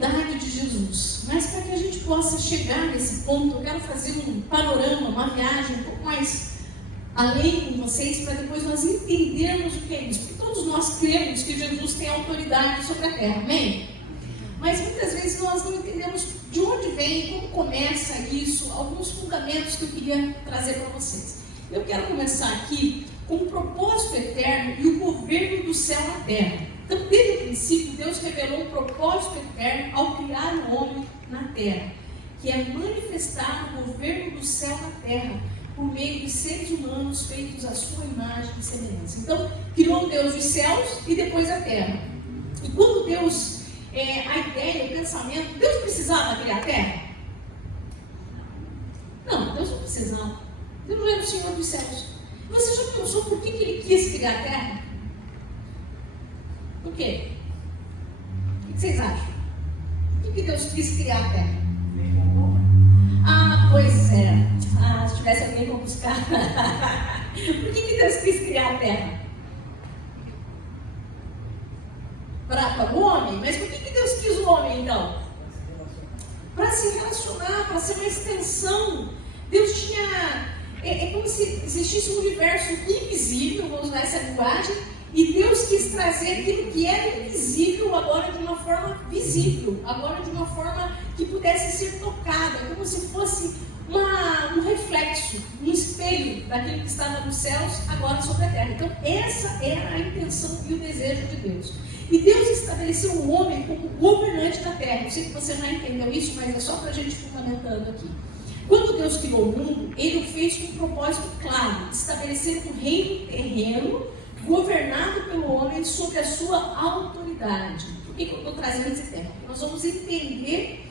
autoridade de Jesus. Mas para que a gente possa chegar nesse ponto, eu quero fazer um panorama, uma viagem um pouco mais além com vocês, para depois nós entendermos o que é isso. Porque todos nós cremos que Jesus tem autoridade sobre a terra, amém? Mas muitas vezes nós não entendemos de onde vem, como começa isso, alguns fundamentos que eu queria trazer para vocês. Eu quero começar aqui com o propósito eterno e o governo do céu na terra. Então, desde o princípio, Deus revelou um propósito eterno ao criar o homem na terra, que é manifestar o governo do céu na terra, por meio de seres humanos feitos à sua imagem e semelhança. Então, criou Deus os céus e depois a terra. E quando Deus, a ideia, o pensamento, Deus precisava criar a terra? Não, Deus não precisava. Deus não era o Senhor dos céus. Você já pensou por que Ele quis criar a terra? Por quê? O que vocês acham? Por que Deus quis criar a terra? Ah, pois é. Se tivesse alguém para buscar. Por que Deus quis criar a terra? Para o homem? Mas por que Deus quis o homem então? Para se relacionar, para ser uma extensão. Deus tinha... É como se existisse um universo invisível, vamos usar essa linguagem, e Deus quis trazer aquilo que era invisível agora de uma forma visível, agora de uma forma que pudesse ser tocada, como se fosse um reflexo, um espelho daquilo que estava nos céus, agora sobre a terra. Então essa era a intenção e o desejo de Deus. E Deus estabeleceu o homem como governante da terra. Eu sei que você já entendeu isso, mas é só para a gente fundamentando aqui. Quando Deus criou o mundo, Ele o fez com um propósito claro, estabelecer um reino terreno, governado pelo homem sob a sua autoridade. Por que eu estou trazendo esse tema? Porque nós vamos entender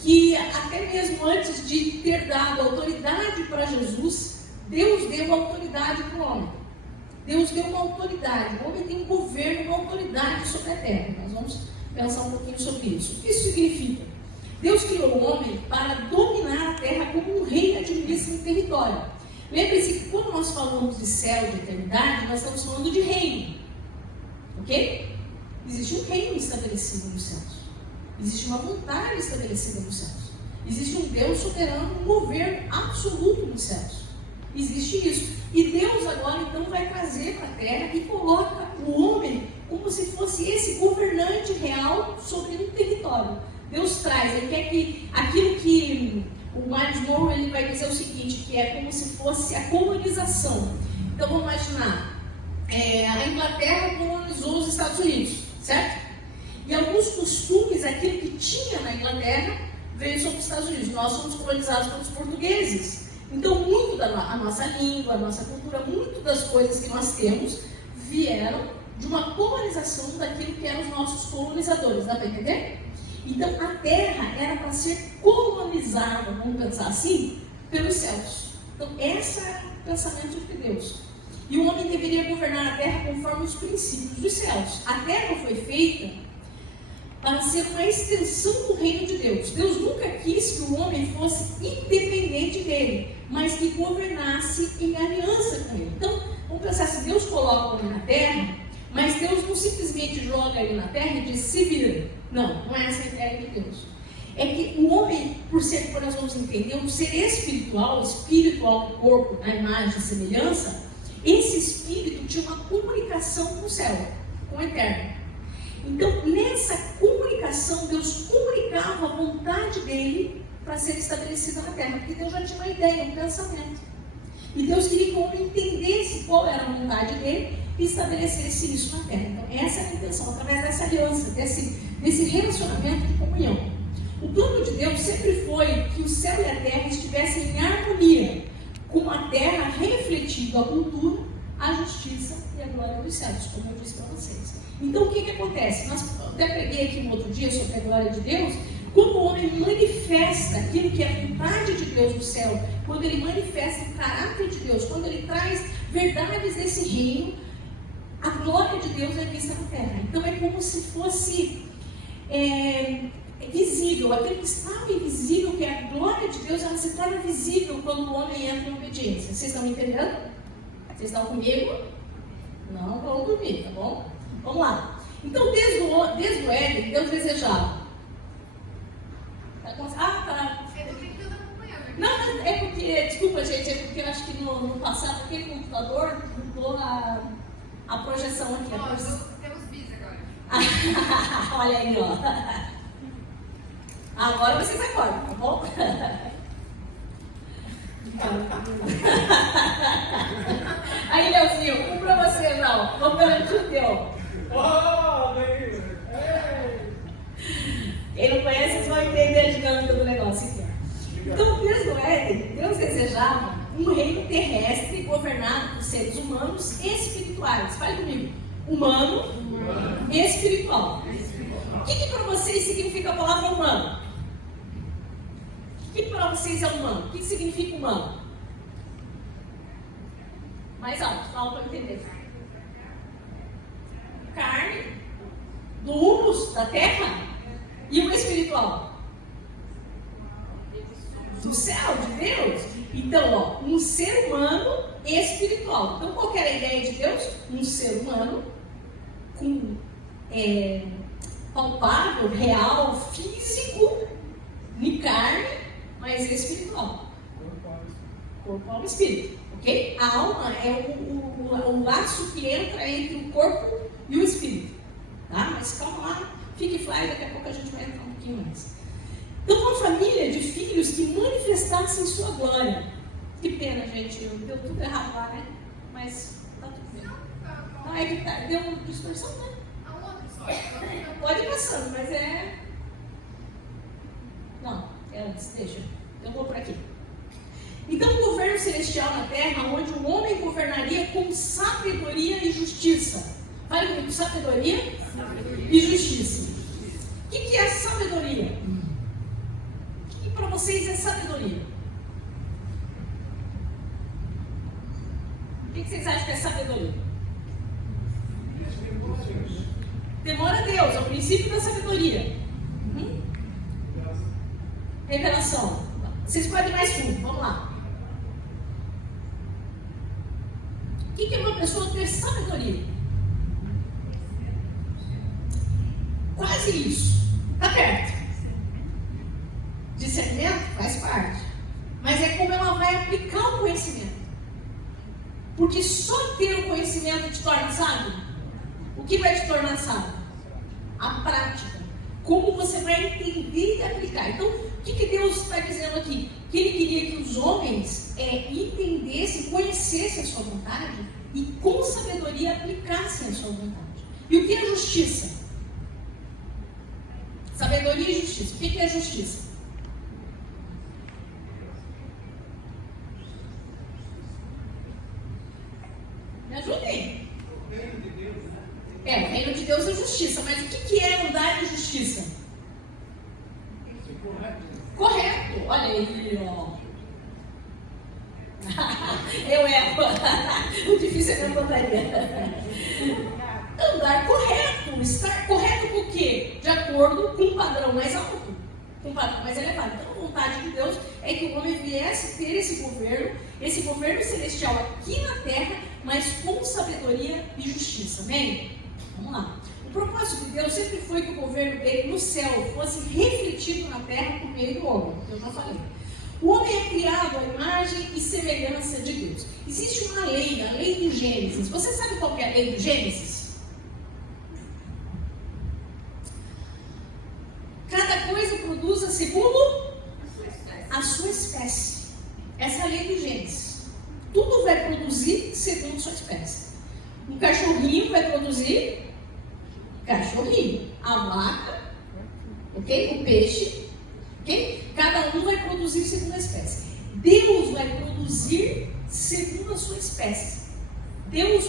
que até mesmo antes de ter dado autoridade para Jesus, Deus deu autoridade para o homem. Deus deu uma autoridade. O homem tem um governo, uma autoridade sobre a terra. Nós vamos pensar um pouquinho sobre isso. O que isso significa? Deus criou o homem para dominar a terra como um rei administra um território. Lembre-se que quando nós falamos de céu, de eternidade, nós estamos falando de reino. Ok? Existe um reino estabelecido nos céus. Existe uma vontade estabelecida nos céus. Existe um Deus soberano, um governo absoluto nos céus. Existe isso. E Deus agora então vai trazer para a terra e coloca o homem como se fosse esse governante real sobre um território. Deus traz, Ele quer que aquilo que o Miles Monroe ele vai dizer o seguinte, que é como se fosse a colonização. Então vamos imaginar, a Inglaterra colonizou os Estados Unidos, certo? E alguns costumes, aquilo que tinha na Inglaterra, veio sobre os Estados Unidos. Nós somos colonizados pelos portugueses. Então muito a nossa língua, a nossa cultura, muito das coisas que nós temos, vieram de uma colonização daquilo que eram os nossos colonizadores. Dá para entender? Então a terra era para ser colonizada, vamos pensar assim, pelos céus. Então esse é o pensamento de Deus. E o homem deveria governar a terra conforme os princípios dos céus. A terra foi feita para ser uma extensão do reino de Deus. Deus nunca quis que o homem fosse independente dele, mas que governasse em aliança com ele. Então vamos pensar, se Deus coloca o homem na terra, mas Deus não simplesmente joga ele na terra e diz, se vira. Não, não é essa a ideia de Deus. É que o homem, por ser, por nós vamos entender, um ser espiritual do corpo, na imagem e semelhança, esse espírito tinha uma comunicação com o céu, com o eterno. Então, nessa comunicação, Deus comunicava a vontade dele para ser estabelecida na terra, porque Deus já tinha uma ideia, um pensamento. E Deus queria que o homem entendesse qual era a vontade dele e estabelecesse isso na terra. Então, essa é a intenção, através dessa aliança, desse relacionamento de comunhão. O plano de Deus sempre foi que o céu e a terra estivessem em harmonia, com a terra refletindo a cultura, a justiça e a glória dos céus, como eu disse para vocês. Então, o que acontece? Nós até preguei aqui um outro dia sobre a glória de Deus. Quando o homem manifesta aquilo que é a vontade de Deus no céu, quando ele manifesta o caráter de Deus, quando ele traz verdades desse reino, a glória de Deus é vista na terra. Então é como se fosse visível, aquilo que estava invisível, que é a glória de Deus, ela se torna visível quando o homem entra em obediência. Vocês estão me entendendo? Vocês estão comigo? Não vão dormir, tá bom? Vamos lá. Então, desde o Éden, Deus desejava no passado, aquele computador mudou a projeção aqui. Temos bis agora. Olha aí, ó. Agora vocês acordam, tá bom? Aí, Leozinho, um pra você, não. Vamos garantir o teu. Quem não conhece, vocês vão entender a dinâmica do negócio aqui. Então, desde o Éden, Deus desejava um reino terrestre governado por seres humanos e espirituais. Fale comigo. Humano e espiritual. O que para vocês significa a palavra humano? O que para vocês é humano? O que significa humano? Mais alto, fala para entender. Carne, do humus, da terra, e o espiritual? Do céu, de Deus. Então, ó, um ser humano espiritual. Então, qual que era a ideia de Deus? Um ser humano com palpável, real, físico, de carne, mas espiritual. Corpo, alma e espírito. Ok? A alma é o laço que entra entre o corpo e o espírito. Tá? Mas calma lá, fique fly, daqui a pouco a gente vai entrar um pouquinho mais. Então, uma família de filhos que manifestassem sua glória. Que pena, gente, deu tudo errado lá, né? Mas tá tudo bem. Não, é que deu uma distorção, né? Pode ir passando, mas é... Não, é antes, deixa. Eu vou por aqui. Então, o governo celestial na terra, onde o homem governaria com sabedoria e justiça. Fale comigo, sabedoria e justiça. O que é sabedoria? O que para vocês é sabedoria? O que vocês acham que é sabedoria? Temor a Deus, é o princípio da sabedoria. Revelação. Vocês podem ir mais fundo, vamos lá. O que é uma pessoa ter sabedoria? Quase isso. Está perto. Discernimento faz parte. Mas é como ela vai aplicar o conhecimento. Porque só ter o conhecimento te torna sábio. O que vai te tornar sábio? A prática. Como você vai entender e aplicar. Então, o que Deus está dizendo aqui? Que Ele queria que os homens entendessem, conhecessem a sua vontade e com sabedoria aplicassem a sua vontade. E o que é justiça? Sabedoria e justiça. O que é justiça? Me ajudem. O reino de Deus é justiça, mas o que é andar em justiça? Correto. Olha aí, ó. Eu erro. O difícil é a minha pontaria. Andar correto. Estar correto por quê? De acordo com um padrão mais alto, com um padrão mais elevado. Então, a vontade de Deus é que o homem viesse ter esse governo celestial aqui na terra, mas com sabedoria e justiça. Amém? Vamos lá. O propósito de Deus sempre foi que o governo dele no céu fosse refletido na terra por meio do homem. Eu já falei. O homem é criado à imagem e semelhança de Deus. Existe uma lei, a lei de Gênesis. Você sabe qual é a lei de Gênesis? Cada coisa produza segundo a sua espécie. Essa é a lei de Gênesis. Tudo vai produzir segundo sua espécie. Um cachorrinho vai produzir cachorrinho. A vaca, ok? O peixe, ok? Cada um vai produzir segundo a espécie. Deus vai produzir segundo a sua espécie. Deus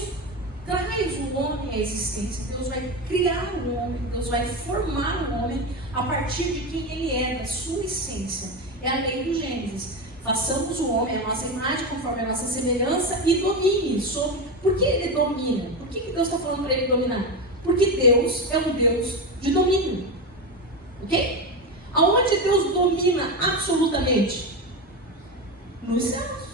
traz o homem à existência. Deus vai criar o homem. Deus vai formar o homem a partir de quem ele é, da sua essência. É a lei do Gênesis. Façamos o homem a nossa imagem, conforme a nossa semelhança, e domine sobre. Por que ele domina? Por que Deus está falando para ele dominar? Porque Deus é um Deus de domínio. Ok? Aonde Deus domina absolutamente? Nos céus.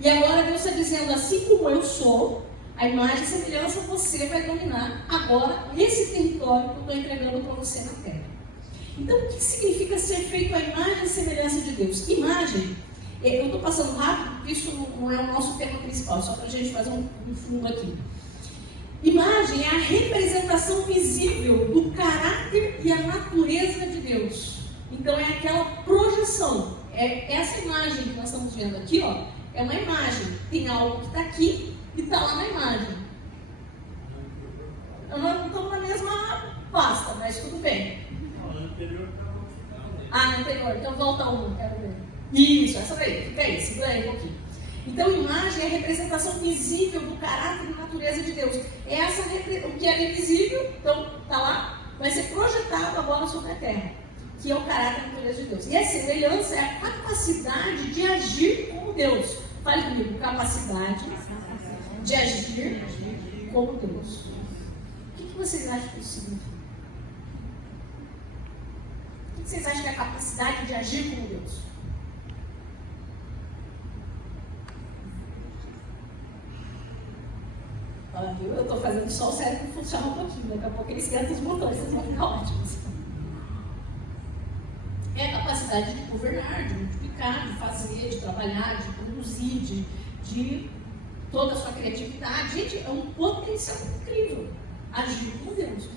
E agora Deus está dizendo, assim como eu sou, a imagem e semelhança, você vai dominar agora esse território que eu estou entregando para você na terra. Então, o que significa ser feito a imagem e semelhança de Deus? Imagem, eu estou passando rápido, isso não é o nosso tema principal, só para a gente fazer um fundo aqui. Imagem é a representação visível do caráter e a natureza de Deus. Então é aquela projeção. Essa imagem que nós estamos vendo aqui, ó, é uma imagem. Tem algo que está aqui e está lá na imagem. Nós não estamos na mesma pasta, mas tudo bem. No anterior no anterior. Então volta um, quero ver. Isso, essa daí. Fica aí, segura aí um pouquinho. Então, imagem é a representação visível do caráter e natureza de Deus. O que é invisível, então está lá, vai ser projetado agora sobre a terra, que é o caráter e a natureza de Deus. E a semelhança é a capacidade de agir como Deus. Fale comigo, capacidade de agir como Deus. O que vocês acham que isso significa? O que vocês acham que é a capacidade de agir como Deus? Eu estou fazendo só o cérebro funcionar um pouquinho, daqui a pouco ele esquenta os botões, vocês vão ficar ótimos. É a capacidade de governar, de multiplicar, de fazer, de trabalhar, de produzir, de toda a sua criatividade. Gente, é um potencial incrível agir como Deus.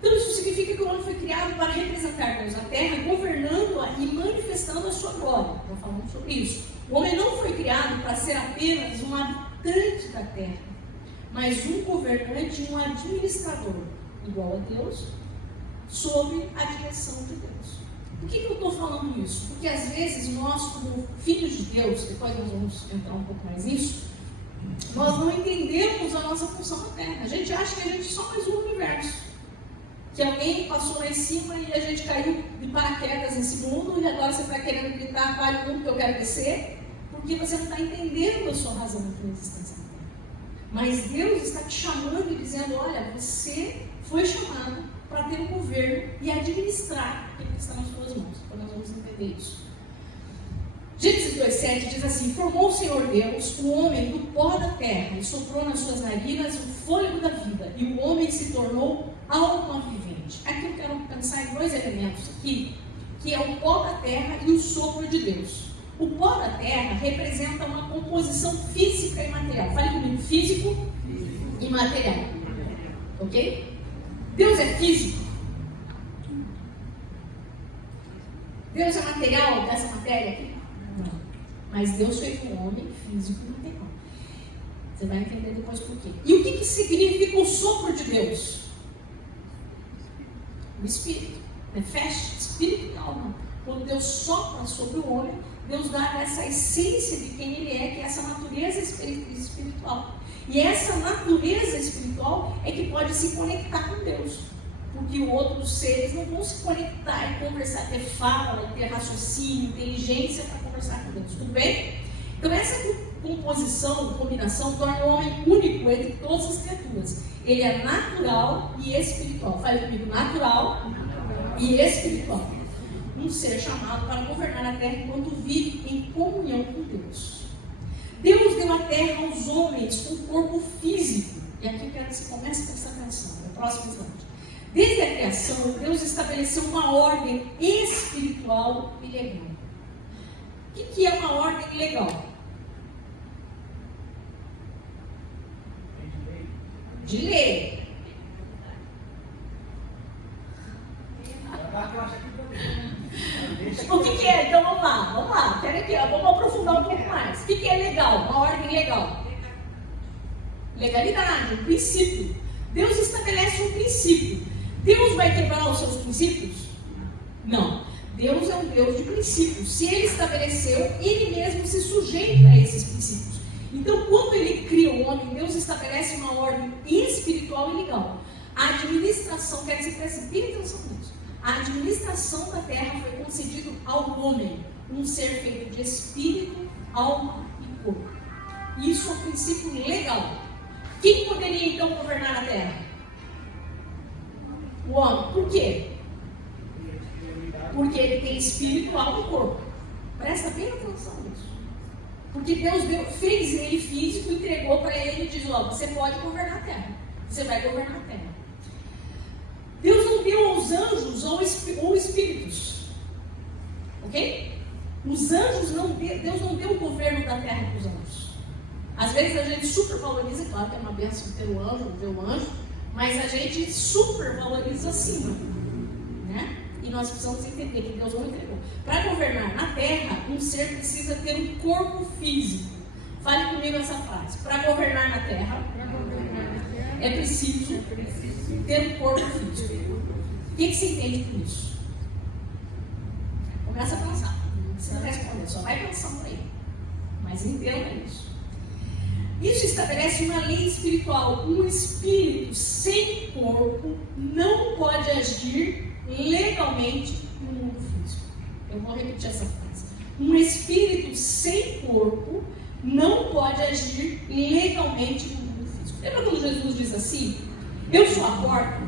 Então isso significa que o homem foi criado para representar Deus na terra, governando-a e manifestando a sua glória. Estou falando sobre isso. O homem não foi criado para ser apenas um habitante da terra, mas um governante e um administrador, igual a Deus, sob a direção de Deus. Por que eu estou falando isso? Porque às vezes nós, como filhos de Deus, depois nós vamos entrar um pouco mais nisso, nós não entendemos a nossa função na terra. A gente acha que a gente é só mais um universo. Que alguém passou lá em cima e a gente caiu de paraquedas nesse mundo e agora você está querendo gritar, para o mundo que eu quero descer, porque você não está entendendo a sua razão de existência. Mas Deus está te chamando e dizendo, olha, você foi chamado para ter um governo e administrar o que está nas suas mãos. Então nós vamos entender isso. Gênesis 2,7 diz assim, formou o Senhor Deus o homem do pó da terra e soprou nas suas narinas o fôlego da vida, e o homem se tornou alma vivente. Aqui eu quero pensar em dois elementos aqui, que é o pó da terra e o sopro de Deus. O pó da terra representa uma composição física e material. Fale comigo, físico e material. Ok? Deus é físico? Deus é material dessa matéria aqui? Não. Mas Deus fez um homem físico e material. Você vai entender depois por quê. E o que significa o sopro de Deus? O Espírito. Fecha espírito e alma. Quando Deus sopra sobre o homem, Deus dá essa essência de quem Ele é, que é essa natureza espiritual. E essa natureza espiritual é que pode se conectar com Deus. Porque outros seres não vão se conectar e conversar, ter fala, ter raciocínio, inteligência para conversar com Deus. Tudo bem? Então essa combinação torna o homem único entre todas as criaturas. Ele é natural e espiritual. Fale comigo, natural e espiritual. Um ser chamado para governar a terra enquanto vive em comunhão com Deus. Deus deu a terra aos homens com corpo físico. E aqui eu quero que você comece a prestar atenção. No próximo slide. Desde a criação, Deus estabeleceu uma ordem espiritual e legal. O que é uma ordem legal? De lei. O que é? Então vamos lá. Vamos aprofundar um pouco mais. O que é legal? Uma ordem legal. Legalidade, um princípio. Deus estabelece um princípio. Deus vai quebrar os seus princípios? Não. Deus é um Deus de princípios. Se Ele estabeleceu, Ele mesmo se sujeita a esses princípios. Então, quando Ele cria o homem, Deus estabelece uma ordem espiritual e legal. A administração, quero que você preste bem atenção nisso. A administração da terra foi concedida ao homem, um ser feito de espírito, alma e corpo. Isso é um princípio legal. Quem poderia então governar a terra? O homem. Por quê? Porque ele tem espírito, alma e corpo. Presta bem atenção nisso. Porque Deus fez ele físico, entregou para ele e diz, você pode governar a terra. Você vai governar a terra. Deus não deu aos anjos ou espíritos. Ok? Os anjos Deus não deu o governo da terra para os anjos. Às vezes a gente supervaloriza, claro que é uma bênção ter o anjo, ver o anjo, mas a gente supervaloriza acima, né? E nós precisamos entender que Deus não entregou. Para governar na terra, um ser precisa ter um corpo físico. Fale comigo essa frase. Para governar na terra, é preciso ter um corpo físico. O que você entende por isso? Começa a pensar. Não precisa responder, só vai pensando aí. Mas entenda isso. Isso estabelece uma lei espiritual. Um espírito sem corpo não pode agir legalmente no mundo físico. Eu vou repetir essa frase. Um espírito sem corpo não pode agir legalmente no mundo físico. Lembra quando Jesus diz assim? Eu sou a porta.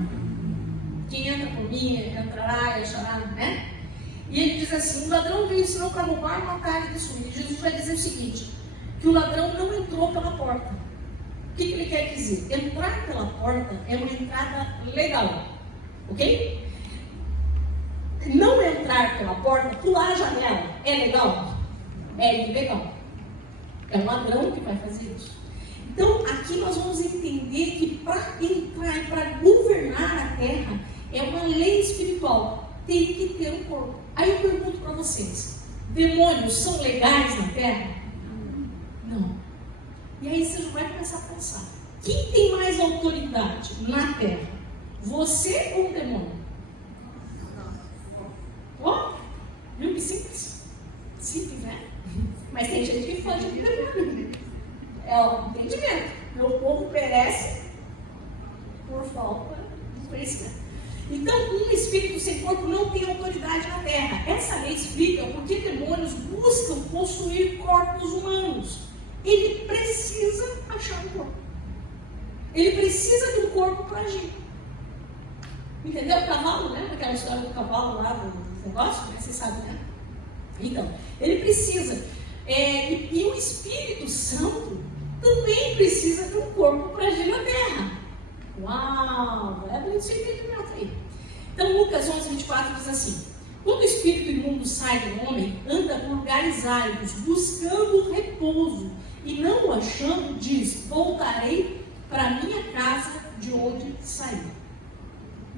Quem entra por mim entrará e achará, né? E ele diz assim: o ladrão veio senão para roubar, matar e destruir. Jesus vai dizer o seguinte: que o ladrão não entrou pela porta. O que ele quer dizer? Entrar pela porta é uma entrada legal, ok? Não entrar pela porta, pular a janela, é legal? É ilegal. É o ladrão que vai fazer isso. Então, aqui nós vamos entender que para entrar e para governar a terra, é uma lei espiritual. Tem que ter um corpo. Aí eu pergunto para vocês: demônios são legais na terra? Não. E aí você já vai começar a pensar: quem tem mais autoridade na terra? Você ou o demônio? Ó, viu que simples? Simples, né? Mas tem gente que foge do demônio. É o entendimento. Meu povo perece por falta de conhecimento. Então, um espírito sem corpo não tem autoridade na terra. Essa lei explica porque demônios buscam possuir corpos humanos. Ele precisa achar um corpo. Ele precisa de um corpo para agir. Entendeu? O cavalo, né? Aquela história do cavalo lá do negócio, né? Você sabe, né? Então, ele precisa. E o Espírito Santo também precisa de um corpo para agir na terra. Uau! É bonito esse entendimento aí. Então, Lucas 11:24 diz assim: quando o espírito imundo sai do homem, anda por lugares áridos, buscando repouso, e não o achando, diz: voltarei para a minha casa de onde saí.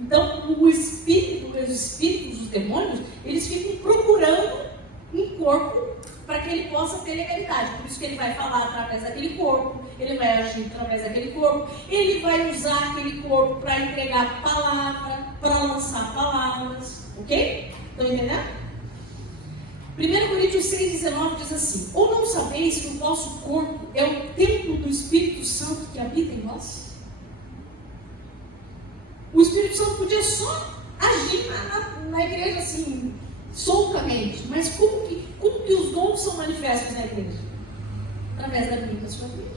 Então, os espíritos, os demônios, eles ficam procurando um corpo para que ele possa ter legalidade. Por isso que ele vai falar através daquele corpo, ele vai agir através daquele corpo, ele vai usar aquele corpo para entregar palavra, para lançar palavras, ok? Estão entendendo? 1 Coríntios 6,19 diz assim: ou não sabeis que o vosso corpo é o templo do Espírito Santo que habita em vós? O Espírito Santo podia só agir na igreja assim, soltamente, mas como que os dons são manifestos na igreja? Através da vida da sua vida,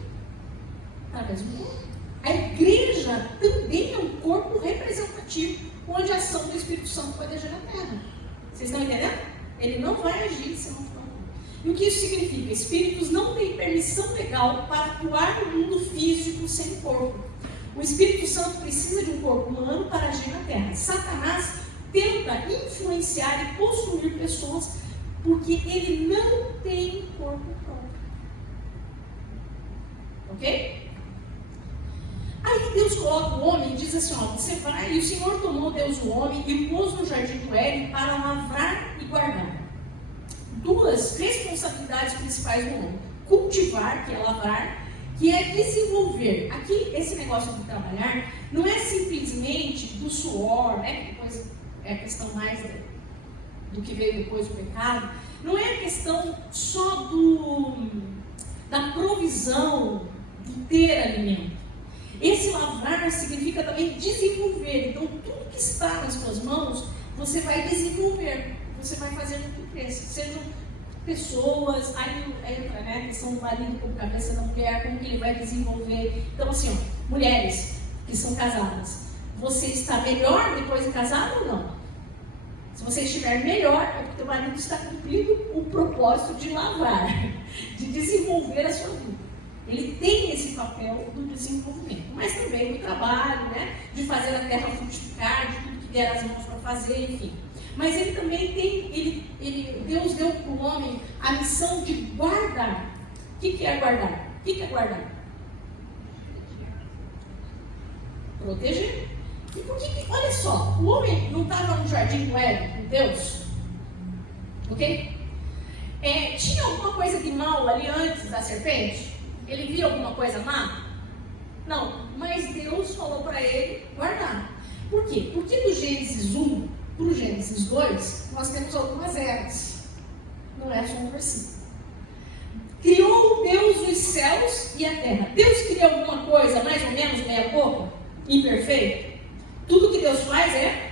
através do corpo. A igreja também é um corpo representativo, onde a ação do Espírito Santo pode agir na terra. Vocês estão entendendo? Ele não vai agir se não for. E o que isso significa? Espíritos não têm permissão legal para atuar no mundo físico sem corpo. O Espírito Santo precisa de um corpo humano para agir na terra. Satanás tenta influenciar e possuir pessoas porque ele não tem um corpo próprio. Ok? Aí Deus coloca o homem e diz assim: ó, você vai, e o Senhor tomou Deus o homem e o pôs no jardim do Éden para lavrar e guardar. Duas responsabilidades principais do homem: cultivar, que é lavrar, que é desenvolver. Aqui, esse negócio de trabalhar não é simplesmente do suor, né? Que depois é a questão mais do que veio depois do pecado. Não é a questão só da provisão, de ter alimento. Esse lavrar significa também desenvolver. Então, tudo que está nas suas mãos, você vai desenvolver. Você vai fazer com que cresça. Sejam pessoas, aí entra, né, que são o marido como cabeça da mulher, como que ele vai desenvolver. Então, assim, ó, mulheres que são casadas, você está melhor depois de casado ou não? Se você estiver melhor, é porque o marido está cumprindo o propósito de lavrar, de desenvolver a sua vida. Ele tem esse papel do desenvolvimento, mas também do trabalho, né, de fazer a terra frutificar, de tudo que der as mãos para fazer, enfim. Mas ele também tem, ele Deus deu para o homem a missão de guardar. O que é guardar? O que é guardar? Proteger. E por que, olha só, o homem não estava no jardim do Éden, com Deus? Ok? Tinha alguma coisa de mal ali antes da serpente? Ele via alguma coisa má? Não, mas Deus falou para ele guardar. Por quê? Porque do Gênesis 1 para o Gênesis 2, nós temos algumas eras. Não é só um versículo. Criou Deus os céus e a terra. Deus criou alguma coisa mais ou menos meia boca? Imperfeito? Tudo que Deus faz é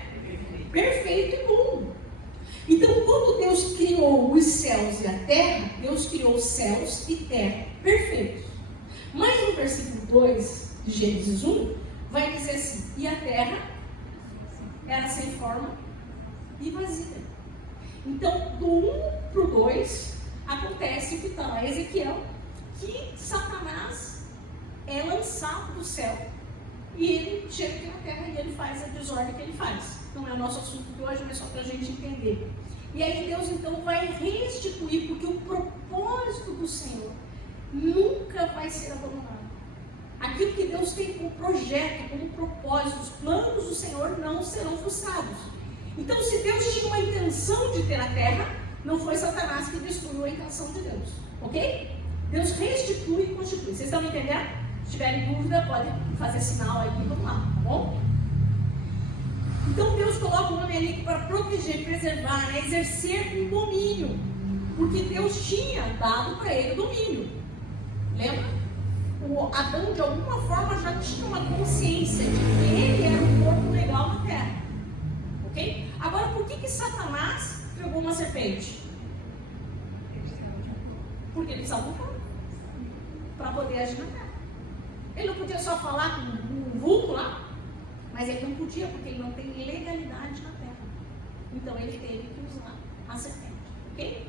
perfeito e bom. Então, quando Deus criou os céus e a terra, Deus criou céus e terra perfeitos. Mas no versículo 2 de Gênesis 1, vai dizer assim: e a terra era sem forma e vazia. Então, do 1 para o 2, acontece o que está lá em Ezequiel, que Satanás é lançado do céu e ele chega aqui na terra e ele faz a desordem que ele faz. Não é o nosso assunto de hoje, mas só para a gente entender. E aí Deus então vai restituir, porque o propósito do Senhor nunca vai ser abandonado. Aquilo que Deus tem como projeto, como propósito, os planos do Senhor não serão frustrados. Então, se Deus tinha uma intenção de ter a terra, não foi Satanás que destruiu a intenção de Deus. Ok? Deus restitui e constitui. Vocês estão me entendendo? Se tiverem dúvida, podem fazer sinal aí, vamos lá, tá bom? Então Deus coloca o homem ali para proteger, preservar, né? Exercer um domínio. Porque Deus tinha dado para ele domínio. Lembra? O Adão, de alguma forma, já tinha uma consciência de que ele era um corpo legal na terra. Ok? Agora, por que Satanás pegou uma serpente? Porque ele precisava do corpo para poder agir na terra. Ele não podia só falar com um vulto lá, mas ele não podia, porque ele não tem legalidade na terra. Então ele teve que usar a serpente. Ok?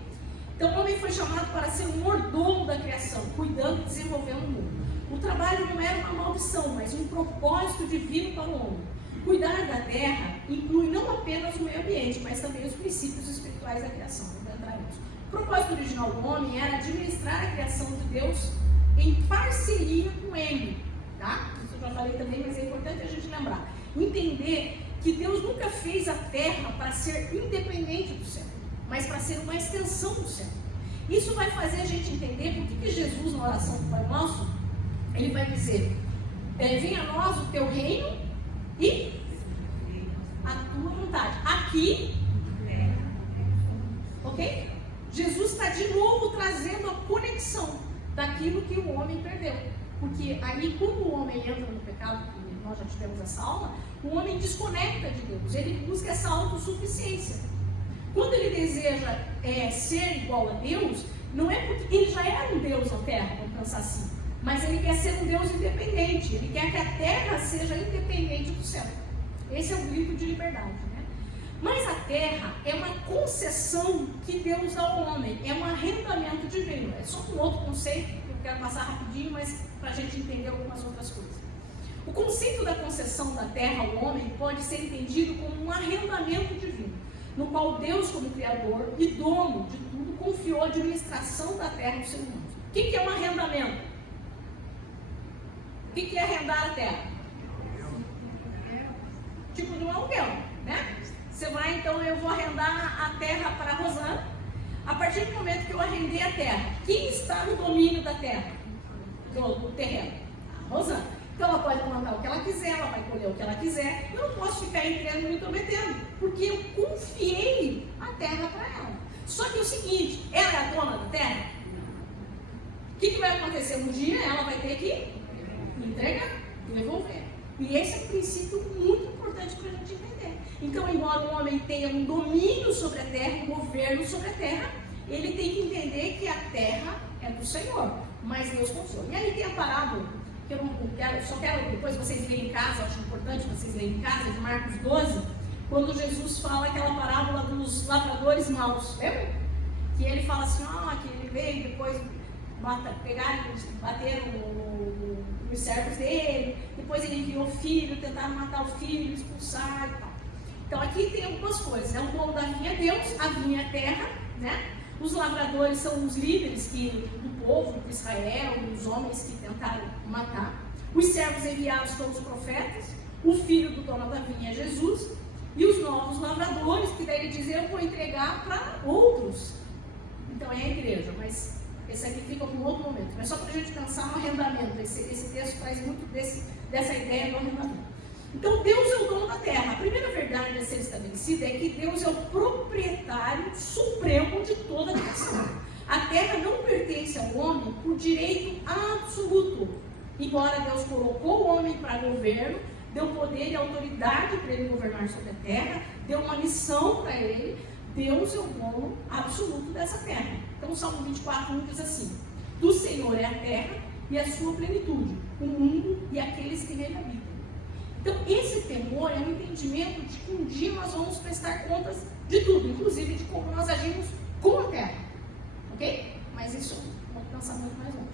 Então o homem foi chamado para ser um mordomo da criação, cuidando e desenvolvendo o mundo. O trabalho não era uma maldição, mas um propósito divino para o homem. Cuidar da terra inclui não apenas o meio ambiente, mas também os princípios espirituais da criação. O propósito original do homem era administrar a criação de Deus em parceria com ele, tá? Isso eu já falei também, mas é importante a gente lembrar. Entender que Deus nunca fez a terra para ser independente do céu, mas para ser uma extensão do céu. Isso vai fazer a gente entender por que Jesus, na oração do Pai Nosso, ele vai dizer: venha a nós o teu reino e a tua vontade. Aqui, ok? Jesus está de novo trazendo a conexão daquilo que o homem perdeu. Porque aí, quando o homem entra no pecado, que nós já tivemos essa aula, o homem desconecta de Deus, ele busca essa autossuficiência. Quando ele deseja ser igual a Deus, não é porque ele já era um Deus na terra, vamos pensar assim, mas ele quer ser um Deus independente, ele quer que a terra seja independente do céu. Esse é o grito de liberdade, né? Mas a terra é uma concessão que Deus dá ao homem, é um arrendamento divino. É só um outro conceito que eu quero passar rapidinho, mas para a gente entender algumas outras coisas. O conceito da concessão da terra ao homem pode ser entendido como um arrendamento divino, no qual Deus, como Criador e dono de tudo, confiou a administração da terra ao ser humano. O que é um arrendamento? O que é arrendar a terra? Tipo de um aluguel, né? Você vai, então, eu vou arrendar a terra para a Rosana. A partir do momento que eu arrendei a terra, quem está no domínio da terra? Do terreno? A Rosana. Então ela pode plantar o que ela quiser, ela vai colher o que ela quiser. Eu não posso ficar entrando e me intrometendo, porque eu confiei a terra para ela. Só que é o seguinte, ela é a dona da terra? O que vai acontecer? Um dia ela vai ter que entregar, devolver. E esse é um princípio muito importante para a gente entender. Então, embora o homem tenha um domínio sobre a terra, um governo sobre a terra, ele tem que entender que a terra é do Senhor, mas Deus confiou. E aí tem a parábola, que eu só quero depois vocês lerem em casa, eu acho importante vocês lerem em casa, de Marcos 12, quando Jesus fala aquela parábola dos lavradores maus, lembra? Que ele fala assim, que ele veio depois bateram nos servos dele, depois ele enviou o filho, tentaram matar o filho, expulsar e tal. Então aqui tem algumas coisas, né? O dono da vinha é Deus, a vinha é terra, né? Os lavradores são os líderes do povo de Israel, os homens que tentaram matar. Os servos enviados foram os profetas, o filho do dono da vinha é Jesus, e os novos lavradores, que daí ele diz, eu vou entregar para outros. Então é a igreja, mas esse aqui fica para um outro momento. Mas só para a gente pensar no arrendamento, esse texto traz muito dessa ideia do arrendamento. Então Deus é o dono da terra. A primeira verdade a ser estabelecida é que Deus é o proprietário supremo de toda a criação. A terra não pertence ao homem por direito absoluto. Embora Deus colocou o homem para governo, deu poder e autoridade para ele governar sobre a terra, deu uma missão para ele, Deus é o dono absoluto dessa terra. Então o Salmo 24:1 diz assim: do Senhor é a terra e a sua plenitude, o mundo e aqueles que nele habitam. Então, esse temor é um entendimento de que um dia nós vamos prestar contas de tudo, inclusive de como nós agimos com a terra. Ok? Mas isso é um pensamento mais longe.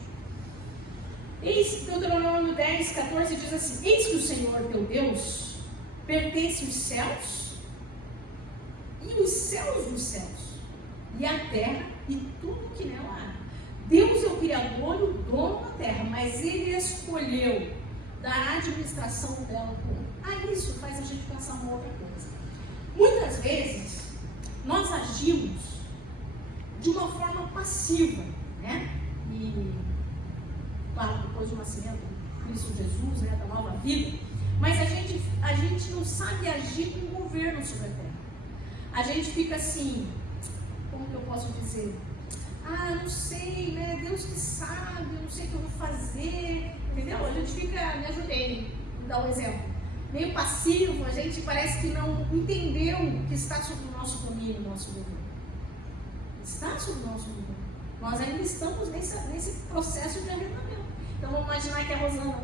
Deuteronômio 10:14 diz assim: eis que o Senhor teu Deus pertence os céus e os céus dos céus, e a terra e tudo que nela há. Deus é o Criador e o dono da terra, mas Ele escolheu da administração dela. Isso faz a gente pensar uma outra coisa. Muitas vezes nós agimos de uma forma passiva, né? E claro, depois do nascimento de Cristo Jesus, né, da nova vida, mas a gente não sabe agir com governo sobre a terra. A gente fica assim, como que eu posso dizer? Não sei, né? Deus que sabe, eu não sei o que eu vou fazer, entendeu? A gente fica, me ajudei, vou dar um exemplo, meio passivo, a gente parece que não entendeu que está sob o nosso domínio, o nosso governo. Está sob o nosso governo. Nós ainda estamos nesse processo de arrendamento. Então vamos imaginar que a Rosana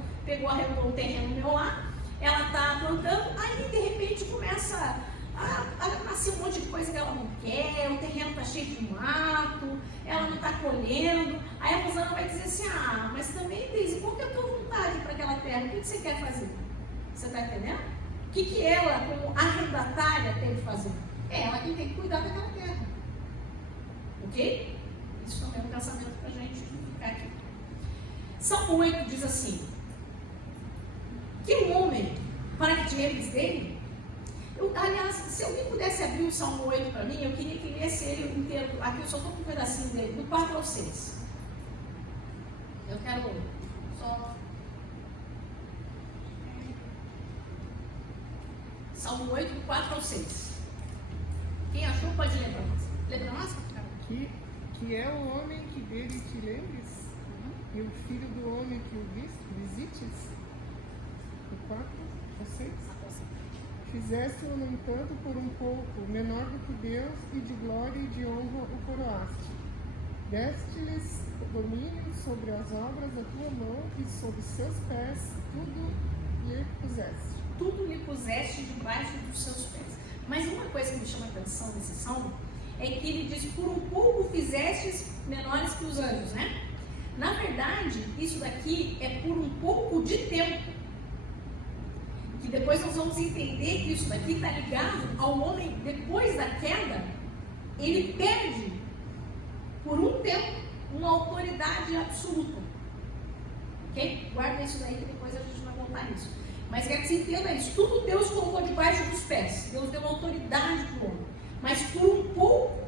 arrendou um terreno meu lá, ela está plantando, aí de repente começa a nascer um monte de coisa que ela não quer, o terreno está cheio de mato, ela não está colhendo. Aí a Rosana vai dizer assim: mas também, Deise, qual que é a tua vontade para aquela terra? O que você quer fazer? Você está entendendo? O que ela, como arrendatária, tem que fazer? É ela quem tem que cuidar daquela terra. Ok? Isso também é um pensamento para a gente ficar aqui. Salmo 8 diz assim: que o homem, para que te lembres dele. Aliás, se alguém pudesse abrir o Salmo 8 para mim, eu queria que lesse ele inteiro. Aqui eu só estou com um pedacinho dele, do 4 ao 6. Eu quero só. Salmo 8, do 4 ao 6. Quem achou pode ler para nós. Lê para nós? Que é o homem que dele te lembres, e o filho do homem que o visites. Do 4 ao 6. Fizeste-o, no entanto, por um pouco menor do que Deus, e de glória e de honra o coroaste. Deste-lhes domínio sobre as obras da tua mão, e sobre seus pés tudo lhe puseste. Tudo lhe puseste debaixo dos seus pés. Mas uma coisa que me chama a atenção nesse salmo é que ele diz: por um pouco fizestes menores que os anjos, né? Na verdade, isso daqui é por um pouco de tempo. Que depois nós vamos entender que isso daqui está ligado ao homem, depois da queda, ele perde, por um tempo, uma autoridade absoluta. Ok? Guarda isso daí que depois a gente vai voltar nisso. Mas quer que você entenda isso. Tudo Deus colocou debaixo dos pés. Deus deu autoridade para o homem. Mas por um pouco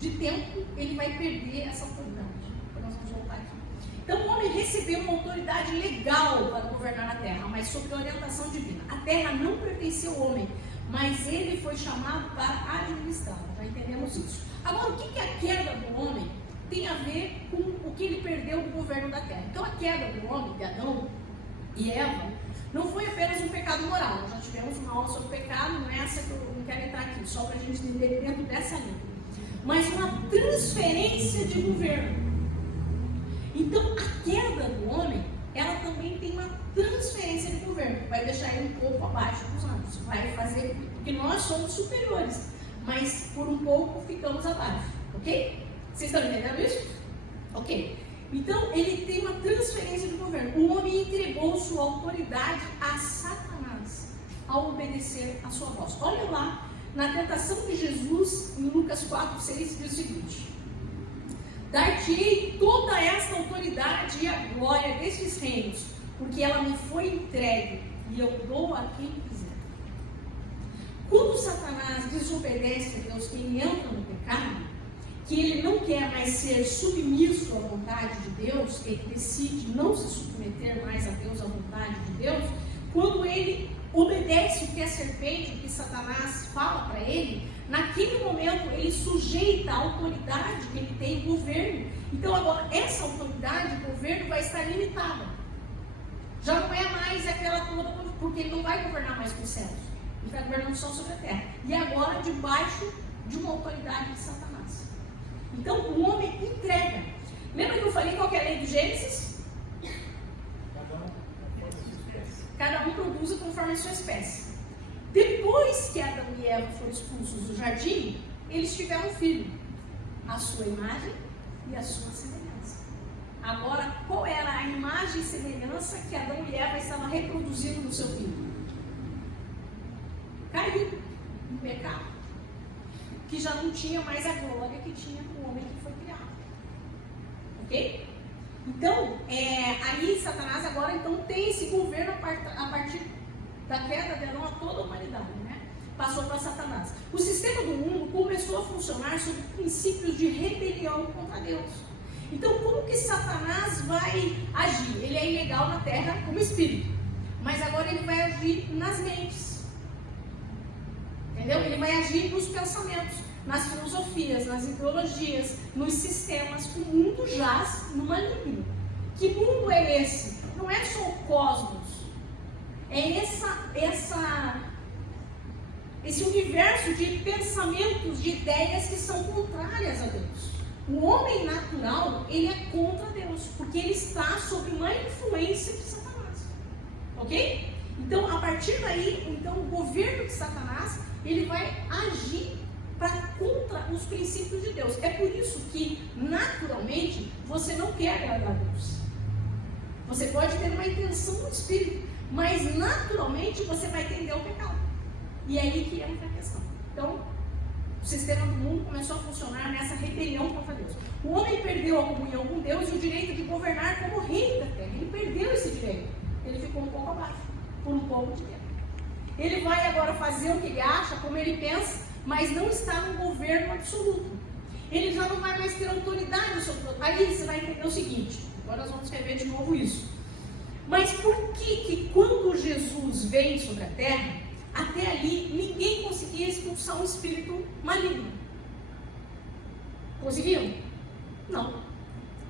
de tempo, ele vai perder essa autoridade. Nós vamos voltar aqui. Então o homem recebeu uma autoridade legal para governar a terra, mas sob orientação divina. A terra não pertencia ao homem, mas ele foi chamado para administrá-la. Já entendemos isso. Agora, o que a queda do homem tem a ver com o que ele perdeu do governo da terra? Então a queda do homem, de Adão e Eva, não foi apenas um pecado moral. Nós já tivemos uma aula sobre pecado, não é essa que eu não quero entrar aqui, só para a gente entender dentro dessa linha. Mas uma transferência de governo. Então, a queda do homem, ela também tem uma transferência de governo. Vai deixar ele um pouco abaixo dos anjos. Vai fazer, porque nós somos superiores, mas por um pouco ficamos abaixo. Ok? Vocês estão entendendo isso? Ok. Então, ele tem uma transferência de governo. O homem entregou sua autoridade a Satanás. ao obedecer a sua voz. Olha lá, na tentação de Jesus, em Lucas 4:6, diz o seguinte: dar-te-ei toda esta autoridade e a glória destes reinos, porque ela me foi entregue, e eu dou a quem quiser. Quando Satanás desobedece a Deus, que ele entra no pecado, que ele não quer mais ser submisso à vontade de Deus, ele decide não se submeter mais a Deus, à vontade de Deus, quando ele obedece o que é serpente, o que Satanás fala para ele, naquele momento ele sujeita a autoridade que ele tem, o governo. Então agora essa autoridade, o governo, vai estar limitada. Já não é mais aquela toda, porque ele não vai governar mais com os céus. Ele vai governando só sobre a terra. E agora debaixo de uma autoridade de Satanás. Então o homem entrega. Lembra que eu falei qual que é a lei do Gênesis? Cada um produza conforme a sua espécie. Depois que Adão e Eva foram expulsos do jardim, eles tiveram um filho, a sua imagem e a sua semelhança. Agora, qual era a imagem e semelhança que Adão e Eva estavam reproduzindo no seu filho? Caiu no pecado, que já não tinha mais a glória que tinha o homem que foi criado. Ok? Então, aí Satanás agora então tem esse governo a partir da queda de Adão a toda a humanidade, né? Passou para Satanás. O sistema do mundo começou a funcionar sob princípios de rebelião contra Deus. Então, como que Satanás vai agir? Ele é ilegal na terra como espírito, mas agora ele vai agir nas mentes. Entendeu? Ele vai agir nos pensamentos, nas filosofias, nas ideologias, nos sistemas. O mundo jaz no maligno. Que mundo é esse? Não é só o cosmos. É esse universo de pensamentos, de ideias que são contrárias a Deus. O homem natural, ele é contra Deus, porque ele está sob uma influência de Satanás. Ok? Então, a partir daí, então, o governo de Satanás, ele vai agir contra os princípios de Deus. É por isso que, naturalmente, você não quer agradar a Deus. Você pode ter uma intenção no espírito, mas naturalmente você vai tender ao pecado. E é aí que entra a questão. Então, o sistema do mundo começou a funcionar nessa rebelião contra Deus. O homem perdeu a comunhão com Deus e o direito de governar como rei da terra. Ele perdeu esse direito. Ele ficou um pouco abaixo, por um pouco de tempo. Ele vai agora fazer o que ele acha, como ele pensa, mas não está no governo absoluto. Ele já não vai mais ter autoridade sobre o. Aí você vai entender o seguinte, agora nós vamos rever de novo isso. Mas por que quando Jesus veio sobre a terra, até ali ninguém conseguia expulsar um espírito maligno? Conseguiam? Não.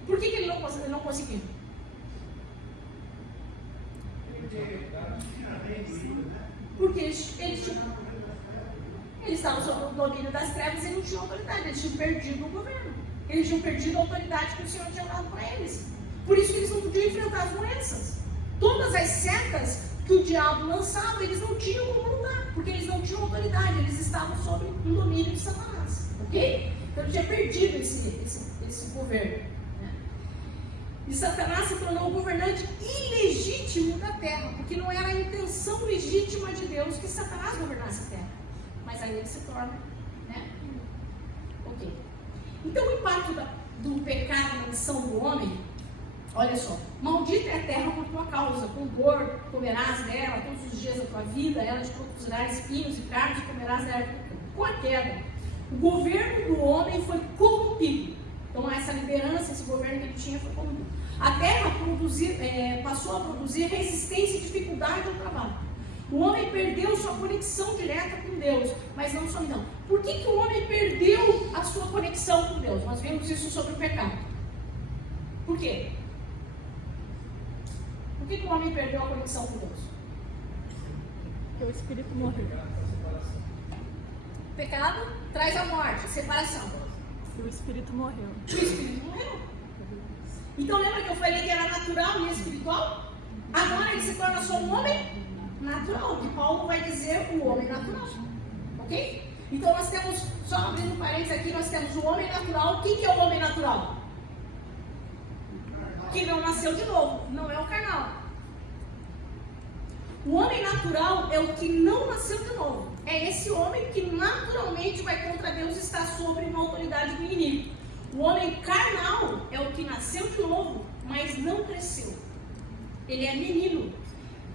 Por que ele não conseguiu? Porque eles estavam sob o domínio das trevas e não tinham autoridade. Eles tinham perdido o governo. Eles tinham perdido a autoridade que o Senhor tinha dado para eles. Por isso que eles não podiam enfrentar as doenças. Todas as setas que o diabo lançava, eles não tinham como lutar, porque eles não tinham autoridade, eles estavam sob o domínio de Satanás. Ok? Então ele tinha perdido esse governo. Né? E Satanás se tornou o governante ilegítimo da terra, porque não era a intenção legítima de Deus que Satanás governasse a terra. Mas aí ele se torna, né? Ok. Então o impacto do pecado na missão do homem, olha só, maldita é a terra por tua causa, com dor comerás dela todos os dias da tua vida, ela te produzirá espinhos e carnes e comerás da árvore do campo. Com a queda, o governo do homem foi corrompido. Então essa liderança, esse governo que ele tinha foi corrompido. A terra passou a produzir resistência e dificuldade ao trabalho. O homem perdeu sua conexão direta com Deus, mas não só então. Por que o homem perdeu a sua conexão com Deus? Nós vimos isso sobre o pecado. Por quê? Por que o homem perdeu a conexão com Deus? Porque o espírito morreu. Pecado traz a morte, separação. E o espírito morreu. O espírito morreu. Então lembra que eu falei que era natural e espiritual? Agora ele se torna só um homem natural, que Paulo vai dizer o homem natural. Ok? Então nós temos, só abrindo parênteses aqui, nós temos o homem natural. Quem que é o homem natural? Que não nasceu de novo, não é o carnal. O homem natural é o que não nasceu de novo. É esse homem que naturalmente vai contra Deus e está sob uma autoridade do inimigo. O homem carnal é o que nasceu de novo, mas não cresceu. Ele é menino.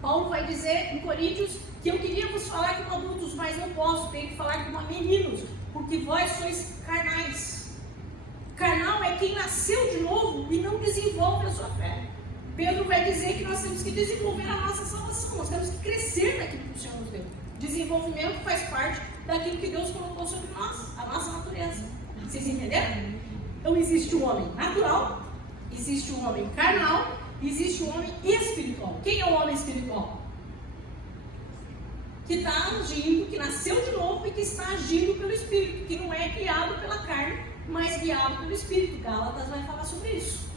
Paulo vai dizer em Coríntios que eu queria vos falar como adultos, mas não posso, tenho que falar como meninos, porque vós sois carnais. Carnal é quem nasceu de novo e não desenvolve a sua fé. Pedro vai dizer que nós temos que desenvolver a nossa salvação, nós temos que crescer naquilo que o Senhor nos deu. Desenvolvimento faz parte daquilo que Deus colocou sobre nós, a nossa natureza. Vocês entenderam? Então existe o homem natural, existe o homem carnal, existe o homem espiritual. Quem é o homem espiritual? Que está agindo, que nasceu de novo e que está agindo pelo Espírito, que não é guiado pela carne, mas guiado pelo Espírito. Gálatas vai falar sobre isso.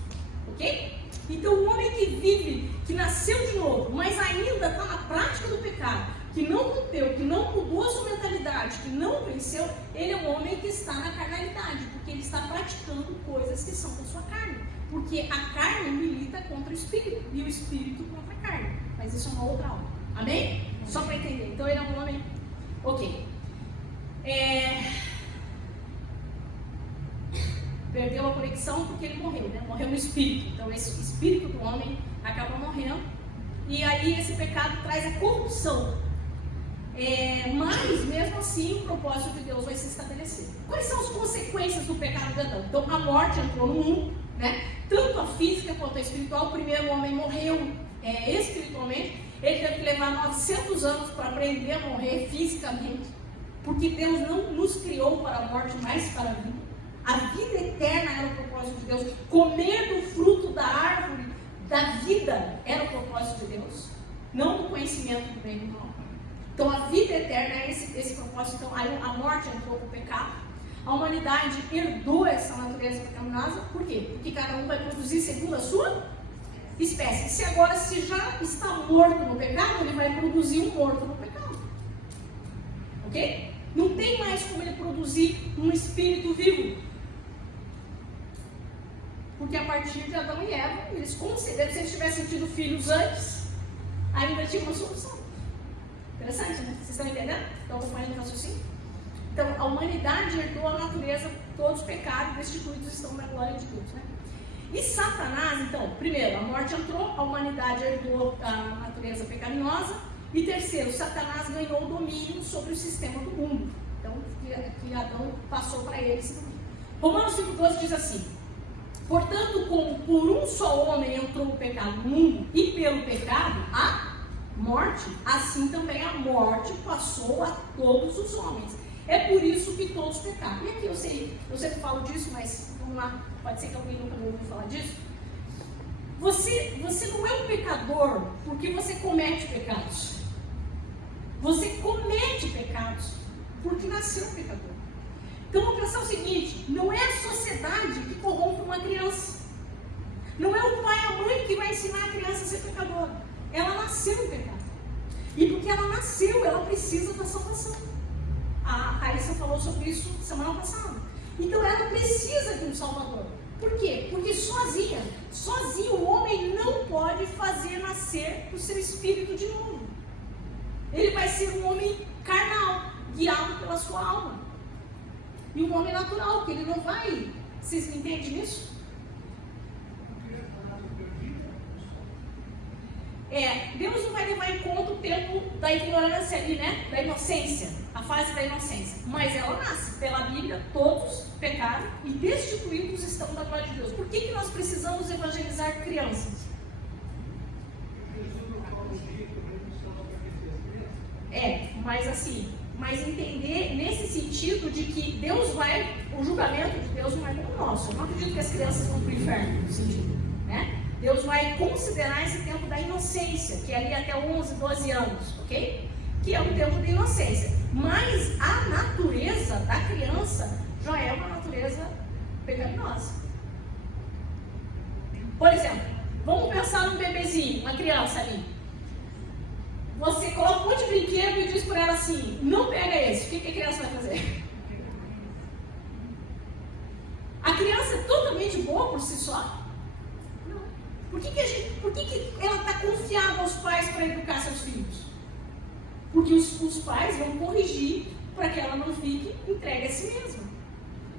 Ok? Então o homem que vive, que nasceu de novo, mas ainda está na prática do pecado, que não rompeu, que não mudou a sua mentalidade, que não venceu, ele é um homem que está na carnalidade, porque ele está praticando coisas que são da sua carne. Porque a carne milita contra o Espírito, e o Espírito contra a carne. Mas isso é uma outra aula. Amém? Só para entender. Então ele é um homem... Ok. Perdeu a conexão porque ele morreu, né? Morreu no Espírito. Então esse Espírito do homem acaba morrendo. E aí esse pecado traz a corrupção. Mas mesmo assim o propósito de Deus vai se estabelecer. Quais são as consequências do pecado de Adão? Então a morte entrou no mundo, né? Tanto a física quanto a espiritual. O primeiro homem morreu espiritualmente. Ele teve que levar 900 anos para aprender a morrer fisicamente, porque Deus não nos criou para a morte, mas para a vida. A vida eterna era o propósito de Deus. Comer do fruto da árvore da vida era o propósito de Deus, não do conhecimento do bem e do mal. Então a vida eterna é esse propósito. Então aí a morte entrou com o pecado. A humanidade herdou essa natureza pecaminosa. Por quê? Porque cada um vai produzir segundo a sua espécie. Se agora se já está morto no pecado, ele vai produzir um morto no pecado. Ok? Não tem mais como ele produzir um espírito vivo. Porque a partir de Adão e Eva, eles consideram, se eles tivessem tido filhos antes, ainda tinha uma solução. Interessante, né? Vocês estão entendendo? Estão acompanhando o raciocínio? Então, a humanidade herdou a natureza, todos os pecados destituídos estão na glória de Deus, né? E Satanás, então, primeiro, a morte entrou, a humanidade herdou a natureza pecaminosa. E terceiro, Satanás ganhou o domínio sobre o sistema do mundo. Então, que Adão passou para ele esse domínio. Romanos 5,12 diz assim: portanto, como por um só homem entrou o pecado no mundo, e pelo pecado a morte, assim também a morte passou a todos os homens. É por isso que todos pecaram. E aqui eu sempre falo disso, mas vamos lá, pode ser que alguém nunca ouviu falar disso. Você não é um pecador porque você comete pecados. Você comete pecados porque nasceu pecador. Então vamos pensar o seguinte: não é a sociedade que corrompe uma criança. Não é o pai e a mãe que vai ensinar a criança a ser pecadora. Ela nasceu em pecado. E porque ela nasceu, ela precisa da salvação. A Raíssa falou sobre isso semana passada. Então ela precisa de um Salvador. Por quê? Porque sozinho o homem não pode fazer nascer o seu espírito de novo. Ele vai ser um homem carnal, guiado pela sua alma. E um homem natural, que ele não vai. Vocês entendem isso? Deus não vai levar em conta o tempo da ignorância ali, né? Da inocência, a fase da inocência. Mas ela nasce. Pela Bíblia, todos pecaram e destituídos estão da glória de Deus. Por que nós precisamos evangelizar crianças? Mas entender nesse sentido de que Deus o julgamento de Deus não é como o nosso. Eu não acredito que as crianças vão para o inferno, nesse sentido, né? Deus vai considerar esse tempo da inocência, que é ali até 11, 12 anos, ok? Que é um tempo da inocência. Mas a natureza da criança já é uma natureza pecaminosa. Por exemplo, vamos pensar num bebezinho, uma criança ali. Você coloca um monte de brinquedo e diz por ela assim: não pega esse. O que a criança vai fazer? A criança é totalmente boa por si só? Não. Por que ela está confiada aos pais para educar seus filhos? Porque os pais vão corrigir para que ela não fique entregue a si mesma.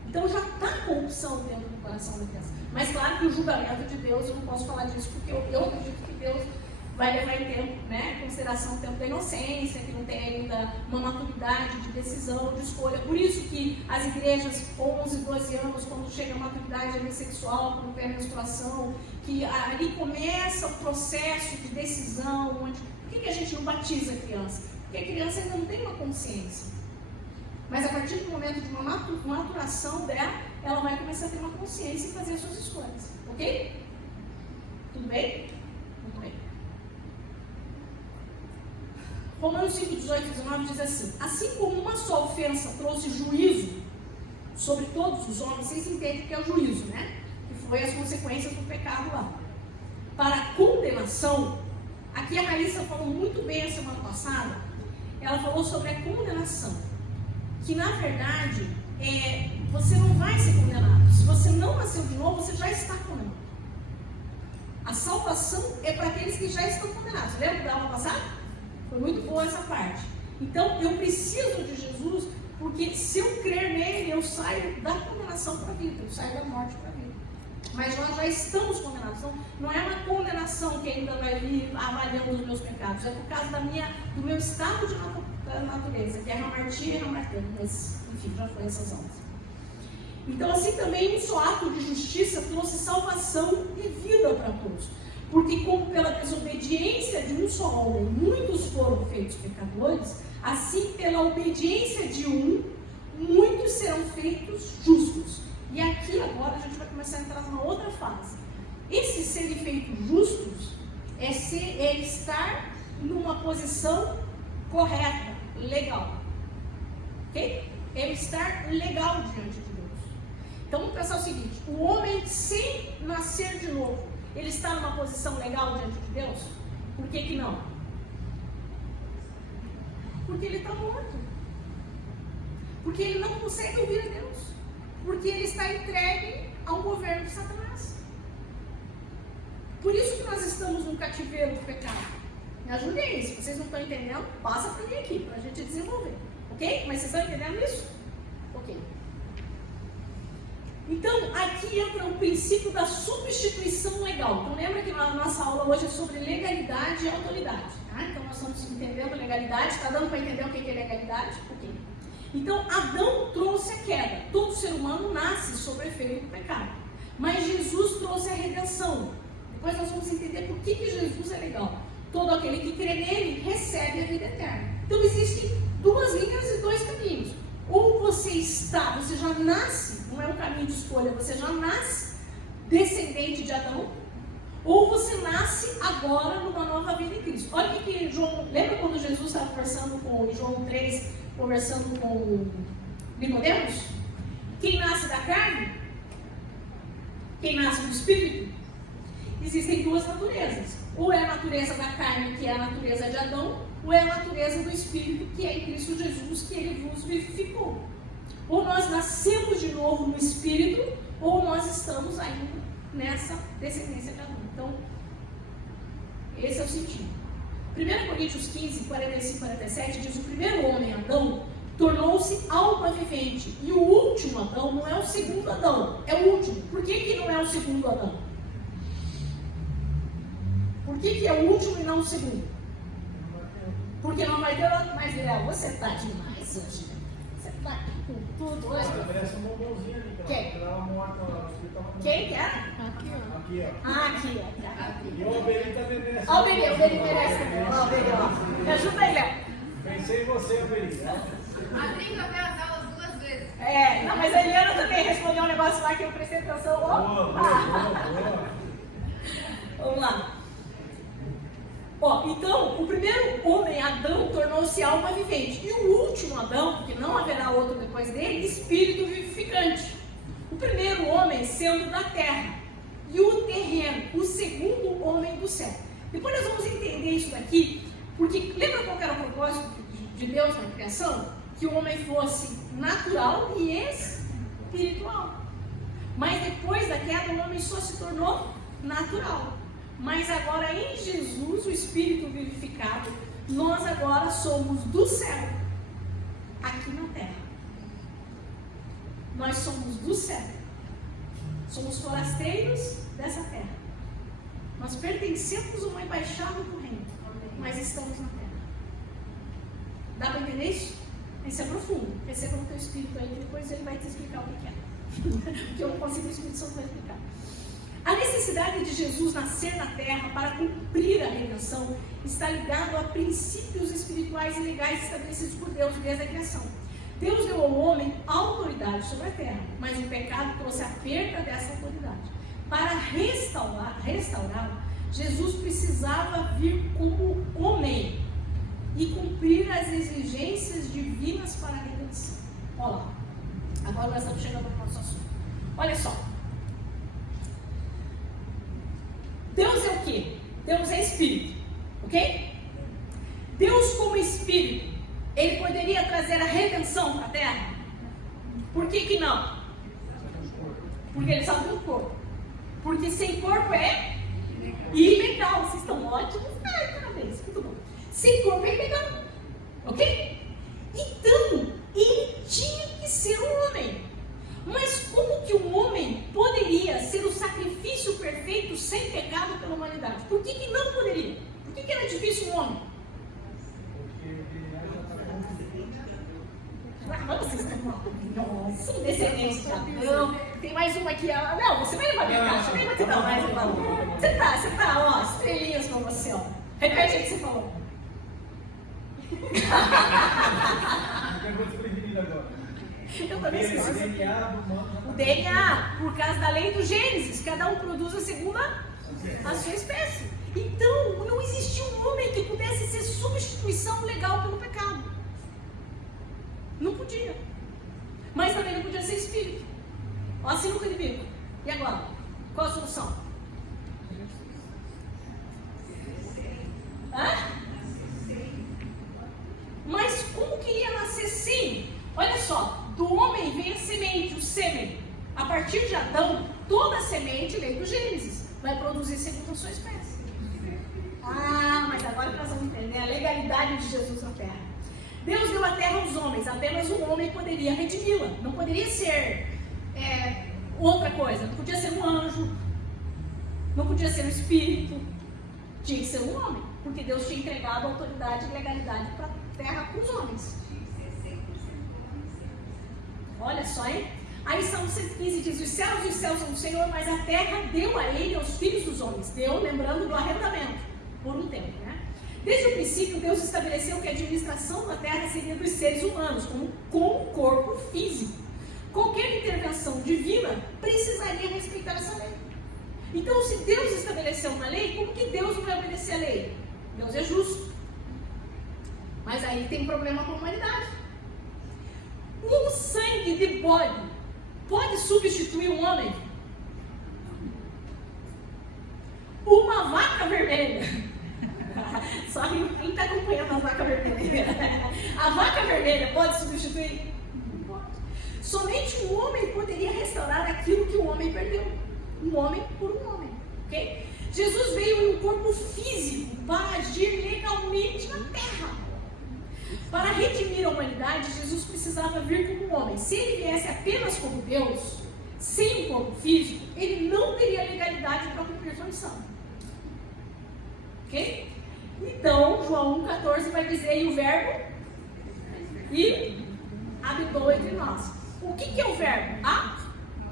Então já está corrupção dentro do coração da criança. Mas claro que o julgamento de Deus, eu não posso falar disso, porque eu acredito que Deus vai levar em tempo, né, em consideração o tempo da inocência, que não tem ainda uma maturidade de decisão, de escolha. Por isso que as igrejas, 11, 12 anos, quando chega a maturidade sexual, quando vem a menstruação, que ali começa o processo de decisão. Por que a gente não batiza a criança? Porque a criança ainda não tem uma consciência. Mas a partir do momento de uma maturação dela, ela vai começar a ter uma consciência e fazer as suas escolhas. Ok? Tudo bem? Muito bem. Romanos 5, 18 e 19 diz assim: assim como uma só ofensa trouxe juízo sobre todos os homens, vocês entendem que é o juízo, né? Que foi as consequências do pecado lá. Para a condenação, aqui a Raíssa falou muito bem a semana passada, ela falou sobre a condenação. Que na verdade, você não vai ser condenado. Se você não nasceu de novo, você já está condenado. A salvação é para aqueles que já estão condenados. Lembra da aula passada? Foi muito boa essa parte. Então, eu preciso de Jesus, porque se eu crer nele, eu saio da condenação para a vida, eu saio da morte para a vida. Mas nós já estamos condenados. Então, não é uma condenação que ainda vai vir avaliando os meus pecados. É por causa do meu estado de natureza, que é hamartia e hamartano. Mas, enfim, já foi essas aulas. Então, assim também, um só ato de justiça trouxe salvação e vida para todos. Porque como pela desobediência de um só homem, muitos foram feitos pecadores, assim pela obediência de um, muitos serão feitos justos. E aqui agora a gente vai começar a entrar numa outra fase. Esses serem feitos justos é estar numa posição correta, legal. Ok? É estar legal diante de Deus. Então vamos pensar o seguinte: o homem sem nascer de novo, ele está numa posição legal diante de Deus? Por que não? Porque ele está morto. Porque ele não consegue ouvir a Deus. Porque ele está entregue ao governo de Satanás. Por isso que nós estamos num cativeiro do pecado. Me ajudem aí. Se vocês não estão entendendo, passa para mim aqui, para a gente desenvolver. Ok? Mas vocês estão entendendo isso? Ok. Então, aqui entra o princípio da substituição legal. Então, lembra que a nossa aula hoje é sobre legalidade e autoridade. Tá? Então, nós estamos entendendo legalidade. Está dando para entender o que é legalidade? Ok. Então, Adão trouxe a queda. Todo ser humano nasce sob o efeito do pecado. Mas Jesus trouxe a redenção. Depois nós vamos entender por que Jesus é legal. Todo aquele que crê nele recebe a vida eterna. Então, existem duas linhas e dois caminhos. Ou você já nasce, não é um caminho de escolha, você já nasce descendente de Adão, ou você nasce agora numa nova vida em Cristo. Olha o que João, lembra quando Jesus estava conversando com João 3, conversando com Nicodemos? Quem nasce da carne? Quem nasce do Espírito? Existem duas naturezas. Ou é a natureza da carne, que é a natureza de Adão, ou é a natureza do Espírito, que é em Cristo Jesus, que Ele vos vivificou. Ou nós nascemos de novo no Espírito, ou nós estamos ainda nessa descendência de Adão. Então, esse é o sentido. 1 Coríntios 15, 45 e 47 diz: o primeiro homem, Adão, tornou-se alma vivente. E o último Adão não é o segundo Adão, é o último. Por que não é o segundo Adão? Por que é o último e não o segundo? Porque não vai ter outro mais viral. Você está demais hoje. Você está com tudo hoje. Parece um bombonzinho ali. Quem? Quem que é? Aqui, ó. Aqui, ó. Ah, aqui, ó. E o Alberi também merece. Ó, o Beri merece também. Ó, o Beri, ó. Me ajuda aí, Léo. Pensei em você, Alberi. A Drica vê as aulas 2 vezes. Não, mas a Eliana também respondeu um negócio lá que eu prestei atenção. Boa. Vamos lá. Então, o primeiro homem, Adão, tornou-se alma vivente. E o último Adão, porque não haverá outro depois dele, espírito vivificante. O primeiro homem sendo da terra. E o terreno, o segundo homem do céu. Depois nós vamos entender isso daqui, porque lembra qual era o propósito de Deus na criação? Que o homem fosse natural e espiritual. Mas depois da queda, o homem só se tornou natural. Mas agora em Jesus, o Espírito vivificado, nós agora somos do céu, aqui na terra. Nós somos do céu. Somos forasteiros dessa terra. Nós pertencemos a uma embaixada do reino, mas estamos na terra. Dá para entender isso? Isso é profundo. Receba no teu espírito aí, que depois ele vai te explicar o que é. Porque eu não consigo, o Espírito Santo vai explicar. A necessidade de Jesus nascer na terra para cumprir a redenção está ligado a princípios espirituais e legais estabelecidos por Deus desde a criação. Deus deu ao homem autoridade sobre a terra, mas o pecado trouxe a perda dessa autoridade. Para restaurá-lo, Jesus precisava vir como homem e cumprir as exigências divinas para a redenção. Olha lá, agora nós estamos chegando ao nosso assunto. Olha só. Deus é o quê? Deus é espírito, ok? Deus como espírito, ele poderia trazer a redenção para a terra? Por que não? Porque ele precisava de um corpo. Porque sem corpo é ilegal. Vocês estão ótimos? Parabéns, muito bom. Sem corpo é ilegal, ok? Então, ele tinha que ser um homem. Mas como que um homem poderia ser o sacrifício perfeito sem pecado pela humanidade? Por que não poderia? Por que era difícil um homem? Vocês estão nossa, descendentes de Adão. Tem mais uma aqui. Não, você vai levar minha caixa. Nem vai te dar mais uma. Você tá, ó, estrelinhas pra você, ó. Repete o que você falou. Eu também esqueci. O DNA, por causa da lei do Gênesis, cada um produz a segunda a sua espécie. Então, não existia um homem que pudesse ser substituição legal pelo pecado. Não podia. Mas também não podia ser espírito. Ó, a sinuca de bico. E agora? Qual a solução? Hã? Mas como que ia nascer sim? Olha só, do homem vem a semente, o sêmen. A partir de Adão, toda a semente, lei do Gênesis, vai produzir segundo a sua espécie. Ah, mas agora nós vamos entender a legalidade de Jesus na terra. Deus deu a terra aos homens, apenas um homem poderia redimi-la. Não poderia ser outra coisa, não podia ser um anjo, não podia ser um espírito, tinha que ser um homem, porque Deus tinha entregado a autoridade e legalidade para a terra para os homens. Olha só, hein? Aí Salmo 115 diz: os céus são do Senhor, mas a terra deu a ele, aos filhos dos homens. Deu, lembrando do arrendamento, por um tempo, né? Desde o princípio, Deus estabeleceu que a administração da terra seria dos seres humanos, como corpo físico. Qualquer intervenção divina precisaria respeitar essa lei. Então, se Deus estabeleceu uma lei, como que Deus não vai obedecer a lei? Deus é justo. Mas aí tem problema com a humanidade. Um sangue de bode pode substituir um homem? Uma vaca vermelha. Só quem está acompanhando a vaca vermelha. A vaca vermelha pode substituir? Não pode. Somente um homem poderia restaurar aquilo que o homem perdeu. Um homem por um homem. Okay? Jesus veio em um corpo físico para agir legalmente na terra. Para redimir a humanidade, Jesus precisava vir como um homem. Se ele viesse apenas como Deus, sem um corpo físico, ele não teria legalidade para cumprir sua missão. Ok? Então, João 1,14 vai dizer: e o verbo e habitou entre nós. O que é o verbo? A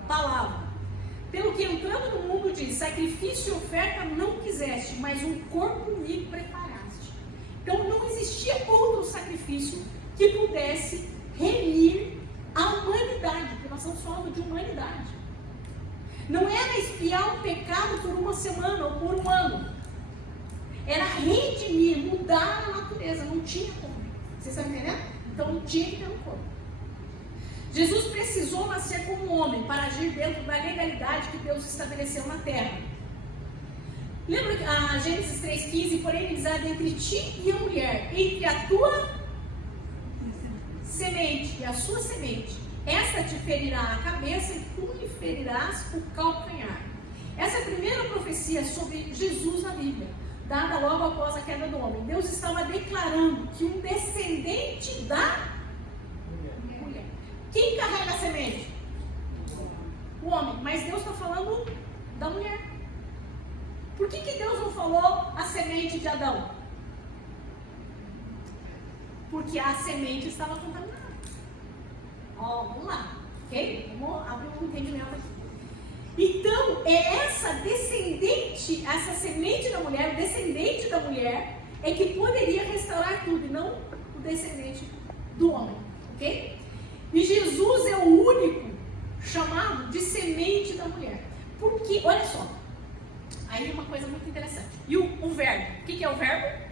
palavra. Pelo que entrando no mundo diz: sacrifício e oferta não quiseste, mas um corpo me preparaste. Então não existia outro sacrifício que pudesse remir a humanidade, porque nós estamos falando de humanidade. Não era expiar um pecado por uma semana ou por um ano. Era redimir, mudar a natureza. Não tinha como. Vocês estão entendendo? Então não tinha que ter um corpo. Jesus precisou nascer como homem para agir dentro da legalidade que Deus estabeleceu na terra. Lembra Gênesis 3,15? Porém, inimizade entre ti e a mulher, entre a tua semente e a sua semente. Esta te ferirá a cabeça e tu lhe ferirás o calcanhar. Essa é a primeira profecia sobre Jesus na Bíblia, dada logo após a queda do homem. Deus estava declarando que um descendente da mulher. Quem carrega a semente? O homem. Mas Deus está falando da mulher. Por que Deus não falou a semente de Adão? Porque a semente estava contaminada. Ó, vamos lá, ok? Vamos abrir um entendimento aqui. Então, é essa descendente, essa semente da mulher, o descendente da mulher, é que poderia restaurar tudo, e não o descendente do homem, ok? E Jesus é o único chamado de semente da mulher. Porque, olha só, aí uma coisa muito interessante. E o verbo, o que é o verbo?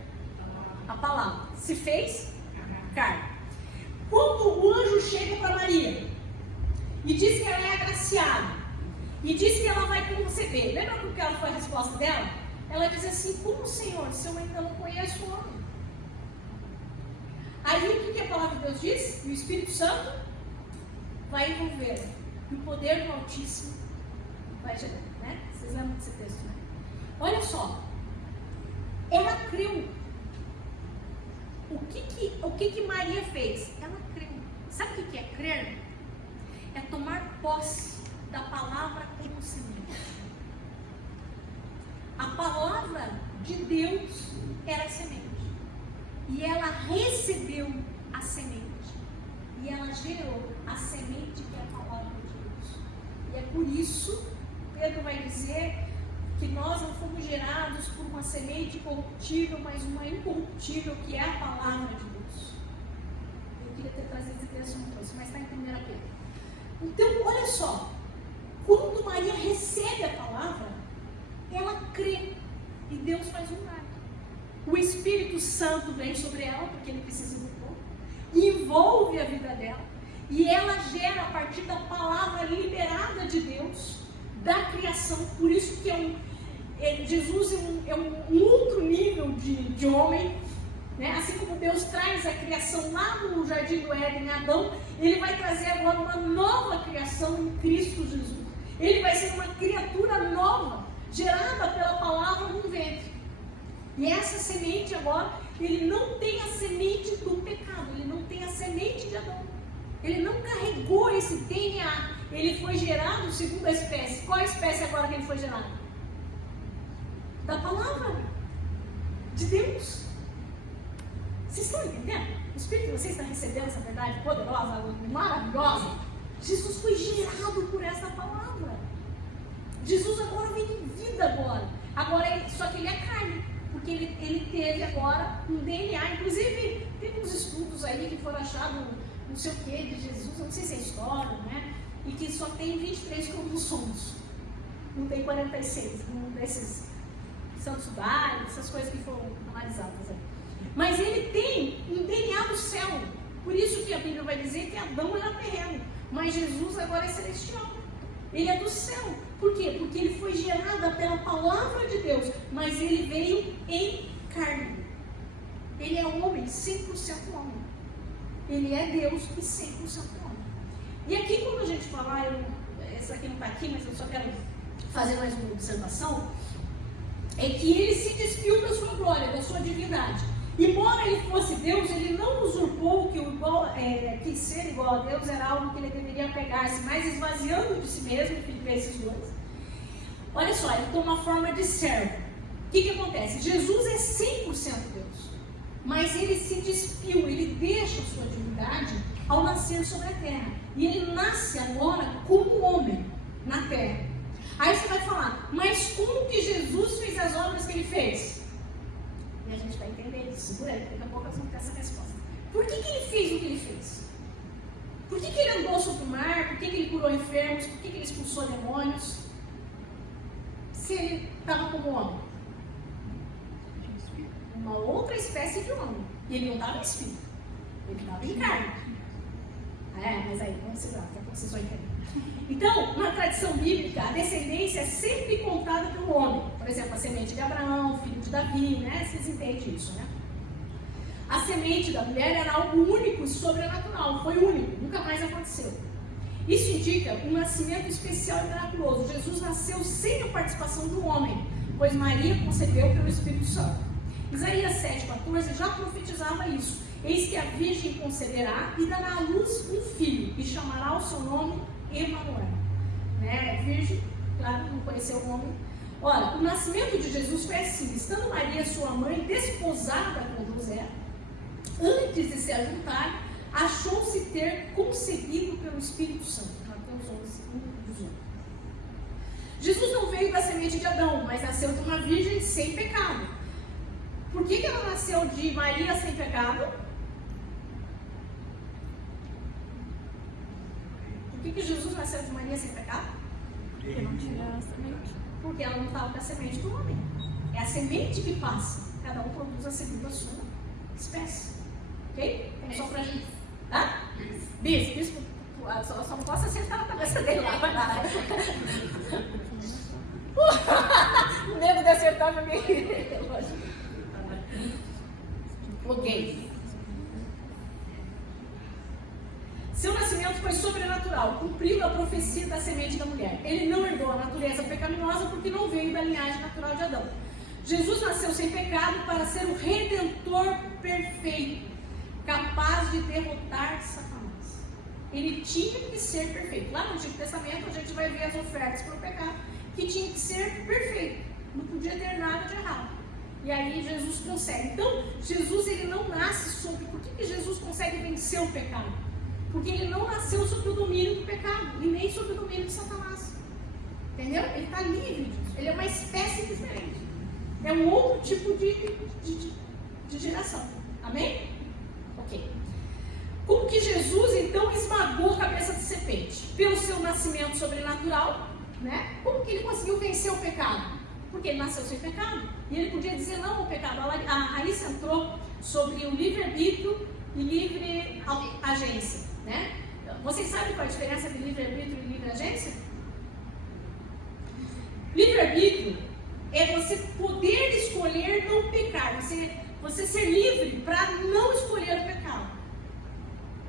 A palavra. Se fez carne. Quando o anjo chega para Maria e diz que ela é agraciada, e diz que ela vai conceber, lembra qual que foi a resposta dela? Ela diz assim: como, Senhor, se eu ainda não conheço o homem? Aí o que a palavra de Deus diz? E o Espírito Santo vai envolver, e o poder do Altíssimo vai gerar, né? Vocês lembram desse texto, né? Olha só, ela creu. O que Maria fez? Ela creu. Sabe o que é crer? É tomar posse da palavra como semente. A palavra de Deus era a semente. E ela recebeu a semente. E ela gerou a semente que é a palavra de Deus. E é por isso, Pedro vai dizer que nós não fomos gerados por uma semente corruptível, mas uma incorruptível, que é a palavra de Deus. Eu queria ter trazido esse texto, não trouxe, mas está em 1 Pedro. Então, olha só, quando Maria recebe a palavra, ela crê, e Deus faz um milagre. O Espírito Santo vem sobre ela, porque ele precisa do corpo, envolve a vida dela, e ela gera a partir da palavra liberada de Deus, da criação. Por isso que Jesus é um outro nível de homem, né? Assim como Deus traz a criação lá no Jardim do Éden, Adão, ele vai trazer agora uma nova criação em Cristo Jesus. Ele vai ser uma criatura nova, gerada pela palavra no ventre. E essa semente agora, ele não tem a semente do pecado, ele não tem a semente de Adão. Ele não carregou esse DNA. Ele foi gerado segundo a espécie. Qual a espécie agora que ele foi gerado? Da palavra de Deus. Vocês estão entendendo? O Espírito de vocês está recebendo essa verdade poderosa, maravilhosa? Jesus foi gerado por essa palavra. Jesus agora vem em vida agora. Só que ele é carne, porque ele teve agora um DNA. Inclusive, tem uns estudos aí que foram achados, não sei o que, de Jesus, eu não sei se é história, né? E que só tem 23 cromossomos. Não tem 46, um desses santos dados, essas coisas que foram analisadas aí. Mas ele tem um DNA do céu. Por isso que a Bíblia vai dizer que Adão era terreno, mas Jesus agora é celestial. Ele é do céu. Por quê? Porque ele foi gerado pela palavra de Deus, mas ele veio em carne. Ele é homem, 100% homem. Ele é Deus e 100% homem. E aqui, quando a gente falar, essa aqui não está aqui, mas eu só quero fazer mais uma observação, é que ele se despiu da sua glória, da sua divindade. Embora ele fosse Deus, ele não usurpou que ser igual a Deus era algo que ele deveria pegar-se, mas esvaziando de si mesmo, Filipenses 2. Olha só, ele toma a forma de servo. O que acontece? Jesus é 100% Deus, mas ele se despiu, ele deixa a sua divindade ao nascer sobre a terra. E ele nasce agora como homem na terra. Aí você vai falar, mas como que Jesus fez as obras que ele fez? E a gente vai entender isso, segura aí, daqui a pouco nós vamos ter essa resposta. Por que ele fez o que ele fez? Por que ele andou sobre o mar? Por que ele curou enfermos? Por que ele expulsou demônios? Se ele estava como homem? Uma outra espécie de homem. E ele não estava em espírito, ele estava em carne. Mas aí, vamos segurar, daqui a pouco vocês vão entender. Então, na tradição bíblica, a descendência é sempre contada pelo homem. Por exemplo, a semente de Abraão, filho de Davi, né? Vocês entendem isso, né? A semente da mulher era algo único e sobrenatural, foi único, nunca mais aconteceu. Isso indica um nascimento especial e miraculoso. Jesus nasceu sem a participação do homem, pois Maria concebeu pelo Espírito Santo. Isaías 7,14 já profetizava isso. Eis que a virgem conceberá e dará à luz um filho, e chamará o seu nome Emanuel. Né? Virgem, claro, não conheceu o homem. Ora, o nascimento de Jesus foi assim: estando Maria, sua mãe, desposada com José, antes de se ajuntar, achou-se ter concebido pelo Espírito Santo. Mateus 11, 1-18. Jesus não veio da semente de Adão, mas nasceu de uma virgem sem pecado. Por que ela nasceu de Maria sem pecado? Por que Jesus nasceu de Maria sem pecado? Porque não tinha semente. Porque ela não estava com a semente do homem. É a semente que passa. Cada um produz a segundo a sua espécie. Ok? Então, só pra gente. Tá? Bispo. Só não posso acertar na cabeça dele lá. Vai lá. O medo de acertar pra mim. Ok. Seu nascimento foi sobrenatural, cumprindo a profecia da semente da mulher. Ele não herdou a natureza pecaminosa porque não veio da linhagem natural de Adão. Jesus nasceu sem pecado para ser o Redentor perfeito, capaz de derrotar Satanás. Ele tinha que ser perfeito. Lá no Antigo Testamento a gente vai ver as ofertas para o pecado, que tinha que ser perfeito. Não podia ter nada de errado. E aí Jesus consegue. Então, Jesus ele não nasce sobre... Por que Jesus consegue vencer o pecado? Porque ele não nasceu sob o domínio do pecado e nem sob o domínio de Satanás. Entendeu? Ele está livre disso. Ele é uma espécie diferente. É um outro tipo de geração. Amém? Ok. Como que Jesus então esmagou a cabeça de serpente? Pelo seu nascimento sobrenatural, né? Como que ele conseguiu vencer o pecado? Porque ele nasceu sem pecado. E ele podia dizer não ao pecado. A Raíssa entrou sobre o livre-arbítrio e livre agência. Né? Vocês sabem qual é a diferença de livre-arbítrio e livre-agência? Livre-arbítrio é você poder escolher não pecar, você ser livre para não escolher o pecado.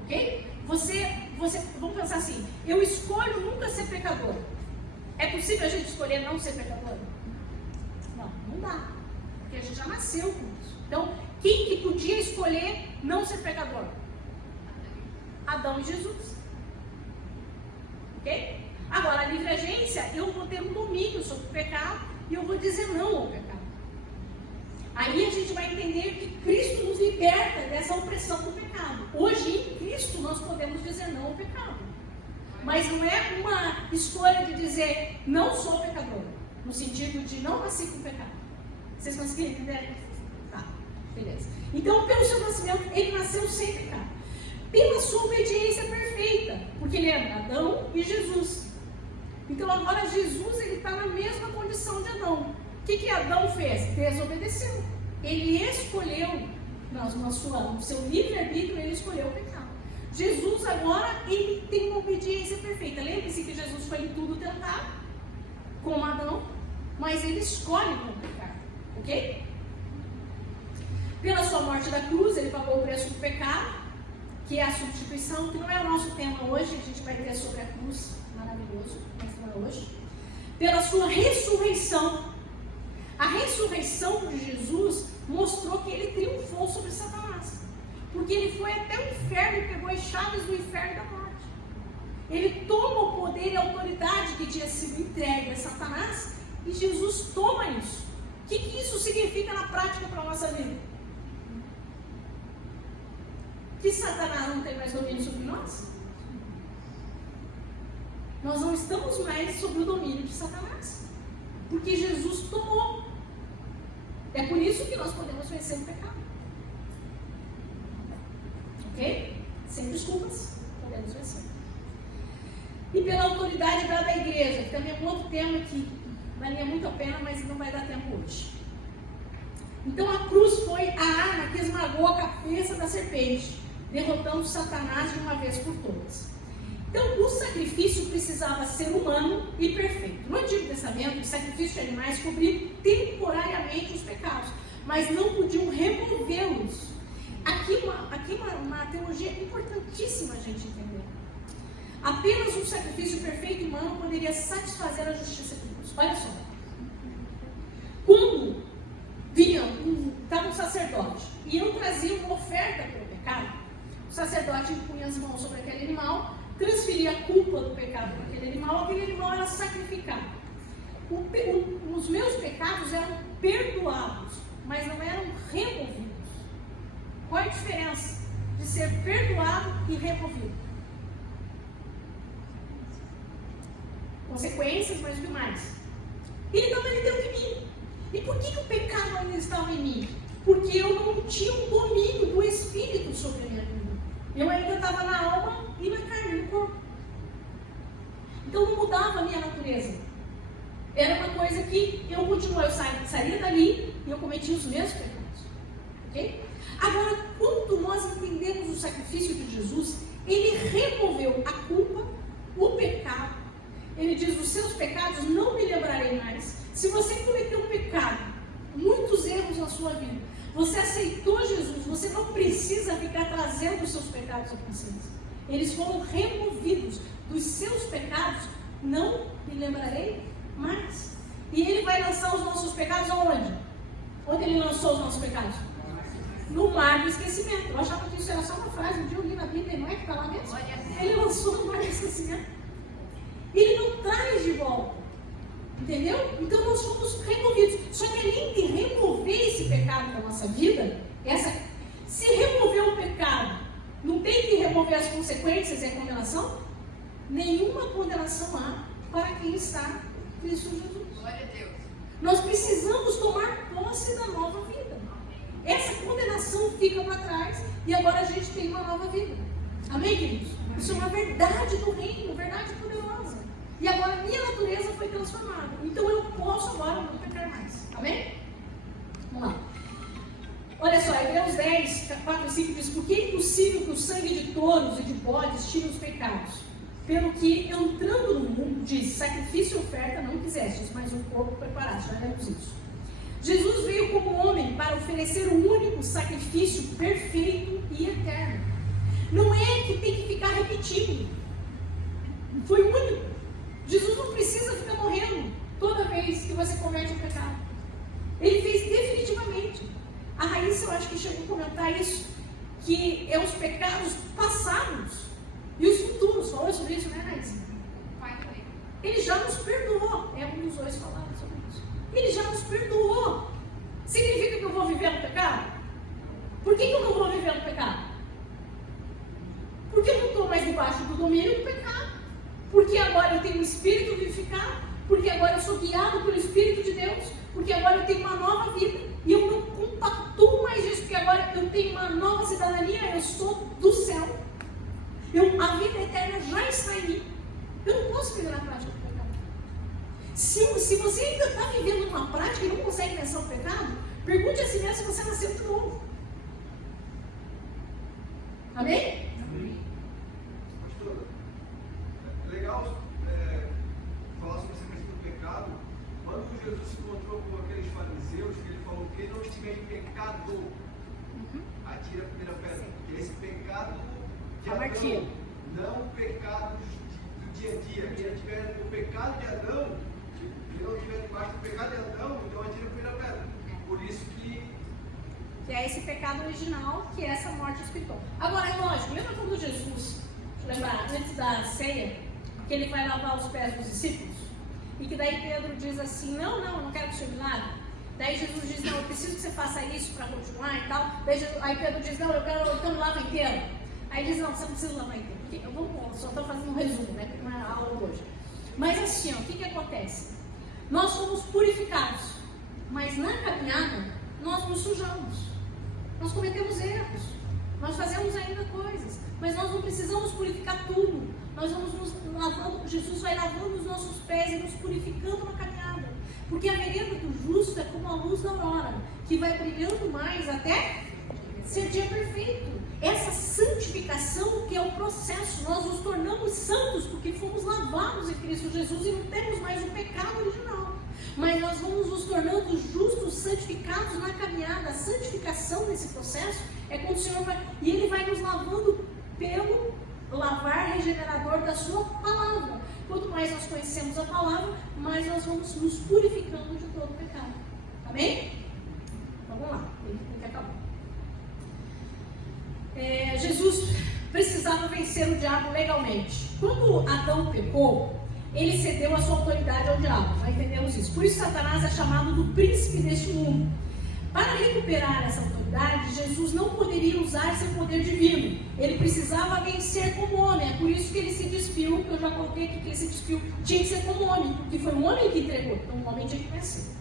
Ok? Vamos pensar assim: eu escolho nunca ser pecador. É possível a gente escolher não ser pecador? Não dá. Porque a gente já nasceu com isso. Então, quem que podia escolher não ser pecador? Adão e Jesus. Ok? Agora, a livre agência, eu vou ter um domínio sobre o pecado e eu vou dizer não ao pecado. Aí a gente vai entender que Cristo nos liberta dessa opressão do pecado. Hoje, em Cristo, nós podemos dizer não ao pecado. Mas não é uma escolha de dizer não sou pecador, no sentido de não nasci com pecado. Vocês conseguiram entender? Tá, beleza. Então, pelo seu nascimento, ele nasceu sem pecado. Pela sua obediência perfeita, porque ele é Adão e Jesus. Então agora Jesus está na mesma condição de Adão. O que Adão fez? Desobedeceu. Ele escolheu, no seu livre-arbítrio, ele escolheu o pecado. Jesus agora, ele tem uma obediência perfeita. Lembre-se que Jesus foi em tudo tentado, como Adão, mas ele escolhe não pecar. Ok? Pela sua morte da cruz, ele pagou o preço do pecado, que é a substituição, que não é o nosso tema hoje, a gente vai ter sobre a cruz, maravilhoso, mas não é hoje. Pela sua ressurreição. A ressurreição de Jesus mostrou que ele triunfou sobre Satanás. Porque ele foi até o inferno e pegou as chaves do inferno e da morte. Ele toma o poder e a autoridade que tinha sido entregue a Satanás e Jesus toma isso. O que isso significa na prática para a nossa vida? Que Satanás não tem mais domínio sobre nós? Nós não estamos mais sob o domínio de Satanás, porque Jesus tomou. É por isso que nós podemos vencer o pecado. Ok? Sem desculpas, podemos vencer. E pela autoridade dada à igreja, que também é um outro tema que valia muito a pena, mas não vai dar tempo hoje. Então a cruz foi a arma que esmagou a cabeça da serpente, derrotando Satanás de uma vez por todas. Então o sacrifício precisava ser humano e perfeito. No Antigo Testamento, o sacrifício de animais cobria temporariamente os pecados, mas não podiam removê-los. Aqui uma teologia importantíssima a gente entender. Apenas um sacrifício perfeito e humano poderia satisfazer a justiça de Deus. Olha só. Quando estava um sacerdote e eu trazia uma oferta pelo pecado, o sacerdote impunha as mãos sobre aquele animal, transferia a culpa do pecado para aquele animal era sacrificado. Os meus pecados eram perdoados, mas não eram removidos. Qual é a diferença de ser perdoado e removido? Consequências, mas o que mais? Ele estava ali dentro de mim. E por que o pecado ainda estava em mim? Porque eu não tinha um domínio do Espírito sobre a minha vida. Eu ainda estava na alma e na carne, no corpo. Então não mudava a minha natureza. Era uma coisa que eu continuava, eu saía dali e eu cometia os mesmos pecados. Ok? Agora, quando nós entendemos o sacrifício de Jesus, ele removeu a culpa, o pecado. Ele diz, os seus pecados não me lembrarei mais. Se você cometeu um pecado, muitos erros na sua vida, você aceitou Jesus, você não precisa ficar trazendo os seus pecados à consciência. Eles foram removidos. Dos seus pecados, não me lembrarei mais. E ele vai lançar os nossos pecados aonde? Onde ele lançou os nossos pecados? No mar do esquecimento. Eu achava que isso era só uma frase, um dia eu li na Bíblia, não é que está lá mesmo? Ele lançou no mar do esquecimento. Ele não traz de volta. Entendeu? Então nós fomos removidos. Só que além de remover esse pecado da nossa vida, se remover o pecado, não tem que remover as consequências e a condenação? Nenhuma condenação há para quem está em Cristo Jesus. Glória a Deus. Nós precisamos tomar posse da nova vida. Essa condenação fica para trás e agora a gente tem uma nova vida. Amém, queridos? Isso é uma verdade do reino, verdade poderosa. E agora a minha natureza foi transformada. Então eu posso agora não pecar mais. Amém? Vamos lá. Olha só, Hebreus 10, 4 e 5 diz: porque é impossível que o sangue de touros e de bodes tire os pecados? Pelo que, entrando no mundo, diz, sacrifício e oferta não quisestes, mas um corpo preparado. Já lemos isso. Jesus veio como homem para oferecer o único sacrifício perfeito e eterno. Não é que tem que ficar repetindo. Foi o único. Jesus não precisa ficar morrendo toda vez que você comete um pecado. Ele fez definitivamente. A Raíssa, eu acho que chegou a comentar isso, que é os pecados passados e os futuros. Falou sobre isso, né, Raíssa? Ele já nos perdoou. É um dos dois falaram sobre isso. Ele já nos perdoou. Significa que eu vou viver no pecado? Por que eu não vou viver no pecado? Porque eu não estou mais debaixo do domínio do pecado. Porque agora eu tenho um espírito vivificado. Porque agora eu sou guiado pelo Espírito de Deus. Porque agora eu tenho uma nova vida. E eu não compactuo mais isso. Porque agora eu tenho uma nova cidadania. Eu sou do céu. A vida eterna já está em mim. Eu não posso viver na prática do pecado. Se você ainda está vivendo uma prática e não consegue vencer o pecado, pergunte a si mesmo se você nasceu de novo. Amém? Pastora, é legal falar sobre essa questão do pecado. Quando Jesus se encontrou com aqueles fariseus, que ele falou: quem não estiver em pecado, atira a primeira pedra. Porque esse pecado de Adão, não o pecado do dia a dia. Quem tiver o pecado de Adão, quem não estiver debaixo do pecado de Adão, então atira a primeira pedra. Por isso que é esse pecado original, que é essa morte espiritual. Agora, é lógico, lembra quando Jesus, deixa eu lembrar, antes da ceia, que ele vai lavar os pés dos discípulos? E que daí Pedro diz assim: não quero que você nada. Daí Jesus diz: não, eu preciso que você faça isso para continuar e tal. Aí Pedro diz: não, eu quero, então lava inteiro. Aí ele diz: não, você não precisa lavar inteiro. Porque eu só estou fazendo um resumo, né? Porque não é a aula hoje. Mas assim, o que acontece? Nós somos purificados, mas na caminhada nós nos sujamos. Nós cometemos erros, nós fazemos ainda coisas, mas nós não precisamos purificar tudo. Nós vamos nos lavando, Jesus vai lavando os nossos pés e nos purificando na caminhada. Porque a vereda do justo é como a luz da aurora, que vai brilhando mais até ser dia perfeito. Essa santificação que é o processo, nós nos tornamos santos porque fomos lavados em Cristo Jesus e não temos mais o pecado original. Mas nós vamos nos tornando justos, santificados na caminhada. A santificação nesse processo é quando o Senhor vai, e Ele vai nos lavando pelo lavar regenerador da sua palavra. Quanto mais nós conhecemos a palavra, mais nós vamos nos purificando de todo pecado. Amém? Vamos lá, tem que acabar. Jesus precisava vencer o diabo legalmente. Quando Adão pecou, ele cedeu a sua autoridade ao diabo. Nós entendemos isso. Por isso Satanás é chamado do príncipe deste mundo. Para recuperar essa autoridade, Jesus não poderia usar seu poder divino. Ele precisava vencer como homem. É por isso que ele se despiu, que eu já coloquei aqui que ele se despiu. Tinha que ser como homem, porque foi um homem que entregou. Então o homem tinha que vencer.